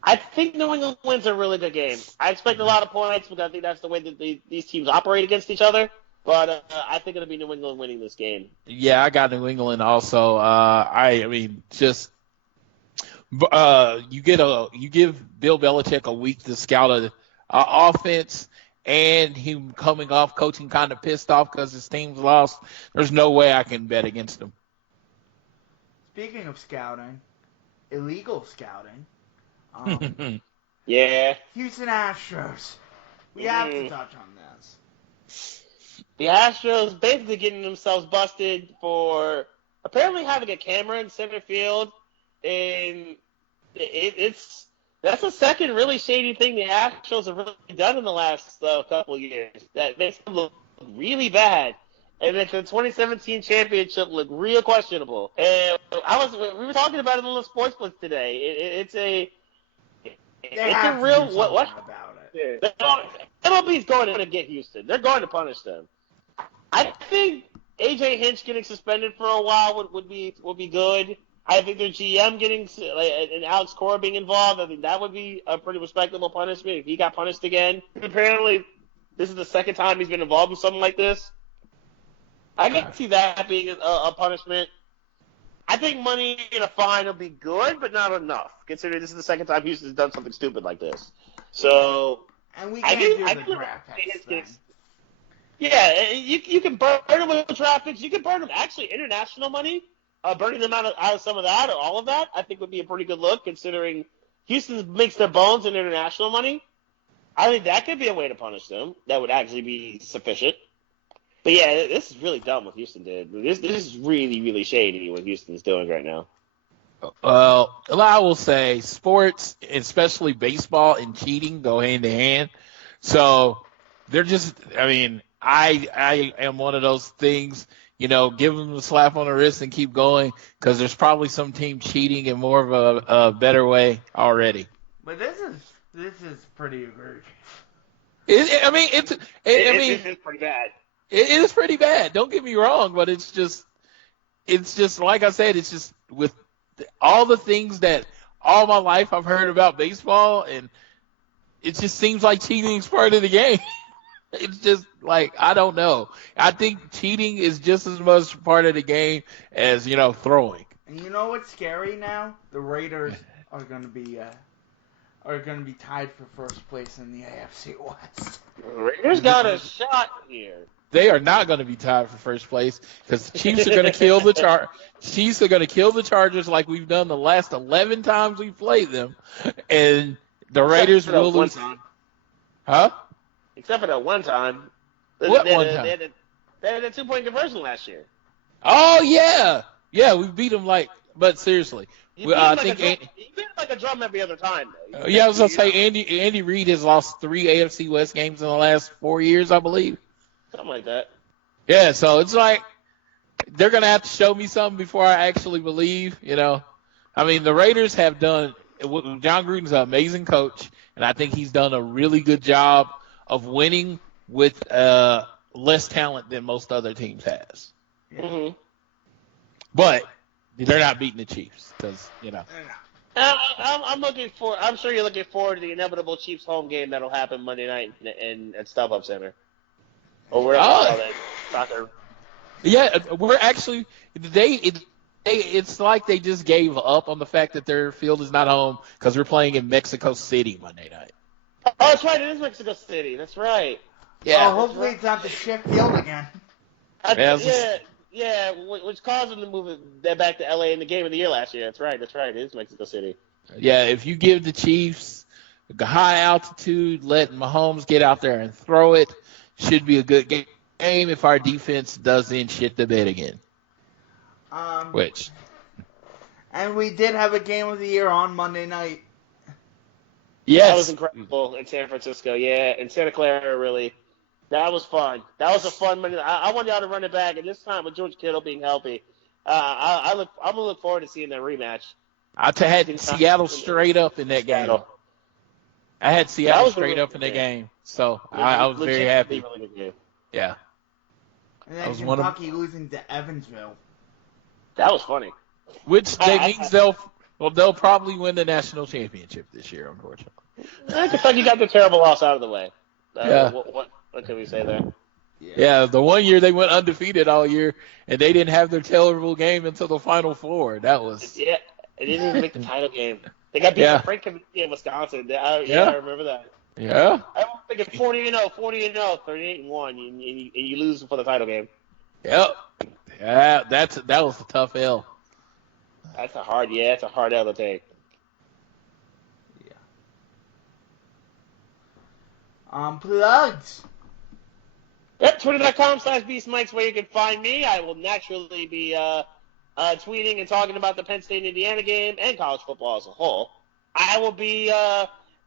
I think New England wins a really good game. I expect a lot of points because I think that's the way that these teams operate against each other. But I think it'll be New England winning this game. Yeah, I got New England also. You give Bill Belichick a week to scout an offense, and him coming off coaching kind of pissed off because his team's lost. There's no way I can bet against him. Speaking of scouting, illegal scouting. Yeah. Houston Astros. We have to touch on this. The Astros basically getting themselves busted for apparently having a camera in center field, and that's the second really shady thing the Astros have really done in the last couple of years. That makes them look really bad. And makes the 2017 championship look real questionable. And we were talking about it on the Sports Blitz today. It's a real what about it. MLB's going to get Houston. They're going to punish them. I think AJ Hinch getting suspended for a while would be good. I think their GM getting and Alex Cora being involved. I think that would be a pretty respectable punishment if he got punished again. Apparently, this is the second time he's been involved in something like this. I can see that being a punishment. I think money and a fine will be good, but not enough, considering this is the second time Houston's done something stupid like this. So, and we can't do the draft picks. Yeah, you can burn them with draft picks. You can burn them actually international money. Burning them out of some of that or all of that, I think would be a pretty good look, considering Houston makes their bones in international money. I think that could be a way to punish them. That would actually be sufficient. But yeah, this is really dumb what Houston did. This is really, really shady what Houston's doing right now. Well, I will say sports, especially baseball and cheating, go hand in hand. So they're just, I am one of those things, give them a slap on the wrist and keep going, because there's probably some team cheating in more of a better way already. But this is pretty egregious. It's pretty bad. It is pretty bad. Don't get me wrong, but it's just like I said, it's just with all the things that all my life I've heard about baseball, and it just seems like cheating is part of the game. It's just like, I don't know. I think cheating is just as much part of the game as, throwing. And you know what's scary now? The Raiders are going to be tied for first place in the AFC West. The Raiders got a shot here. They are not going to be tied for first place, because the Chiefs are going to kill the Chiefs are going to kill the Chargers like we've done the last 11 times we've played them, and the Raiders will lose. Huh? Except for that one time. What one time? They had a 2-point conversion last year. Oh yeah, we beat them but seriously, I think you beat like a drum every other time. Though. Yeah, I was gonna say Andy Reid has lost 3 AFC West games in the last 4 years, I believe. Something like that. Yeah, so it's like they're going to have to show me something before I actually believe, the Raiders have done – John Gruden's an amazing coach, and I think he's done a really good job of winning with less talent than most other teams has. Mm-hmm. But they're not beating the Chiefs because, I'm sure you're looking forward to the inevitable Chiefs home game that'll happen Monday night at StubHub Center. Or whatever you call that soccer. Yeah, we're actually it's like they just gave up on the fact that their field is not home because we're playing in Mexico City Monday night. Oh, that's right. It is Mexico City. That's right. Yeah. Hopefully it's not the shit field again. Yeah, which caused them to move it back to LA in the game of the year last year. That's right. It is Mexico City. Yeah, if you give the Chiefs high altitude, let Mahomes get out there and throw it, should be a good game if our defense doesn't shit the bed again. And we did have a game of the year on Monday night. Yes. That was incredible in San Francisco. Yeah, in Santa Clara, really. That was fun. That was a fun Monday. I want y'all to run it back, and this time with George Kittle being healthy, I'm going to look forward to seeing that rematch. I had Seattle straight up in that game. I had Seattle straight up in that game, so I was very happy. Really good game. Yeah. And then Kentucky losing to Evansville. That was funny. Which means they'll probably win the national championship this year, unfortunately. Kentucky got the terrible loss out of the way. Yeah. What can we say there? Yeah, the one year they went undefeated all year, and they didn't have their terrible game until the Final Four. That was... Yeah, they didn't even make the title game. They got beat by Frank Kaminsky in Wisconsin. I remember that. Yeah. I think it's 40-0, 38-1, and you lose for the title game. Yep. Yeah, that was a tough L. That's a hard L to take. Yeah. Plugs. Yep, twitter.com/BeastMikes where you can find me. I will naturally be tweeting and talking about the Penn State-Indiana game and college football as a whole. I will be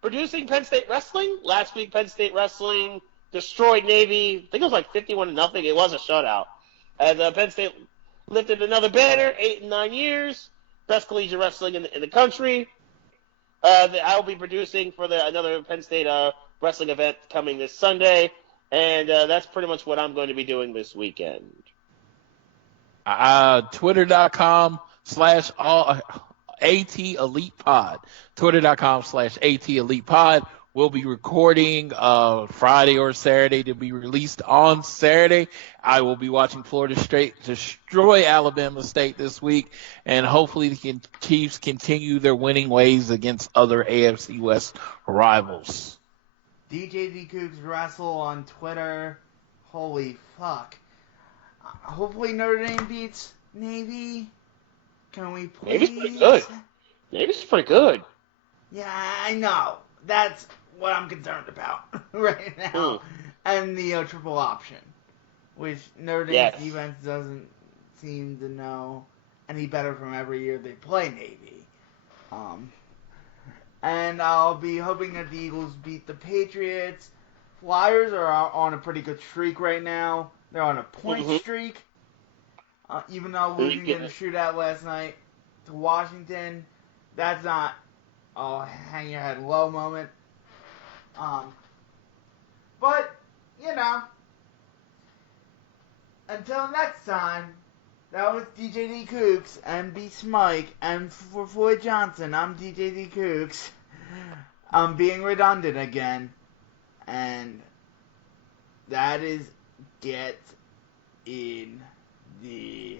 producing Penn State wrestling. Last week, Penn State wrestling destroyed Navy. I think it was like 51-0. It was a shutout. As Penn State lifted another banner, 8 in 9 years, best collegiate wrestling in the country. I will be producing for another Penn State wrestling event coming this Sunday, and that's pretty much what I'm going to be doing this weekend. Twitter.com/AT Elite Pod. Twitter.com/AT Elite Pod. We'll be recording Friday or Saturday to be released on Saturday. I will be watching Florida State destroy Alabama State this week, and hopefully the Chiefs continue their winning ways against other AFC West rivals. DJD Cougs Wrestle on Twitter. Holy fuck. Hopefully Notre Dame beats Navy. Can we please? Navy's pretty good. Navy's pretty good. Yeah, I know. That's what I'm concerned about right now. And the triple option, which Notre Dame's defense doesn't seem to know any better from every year they play Navy. And I'll be hoping that the Eagles beat the Patriots. Flyers are on a pretty good streak right now. They're on a point streak. Even though losing in a shootout last night to Washington, that's not a hang your head low moment. But, you know, until next time, that was DJD Cougs and Beast Mike, and for Floyd Johnson, I'm DJD Cougs. I'm being redundant again, and that is get in the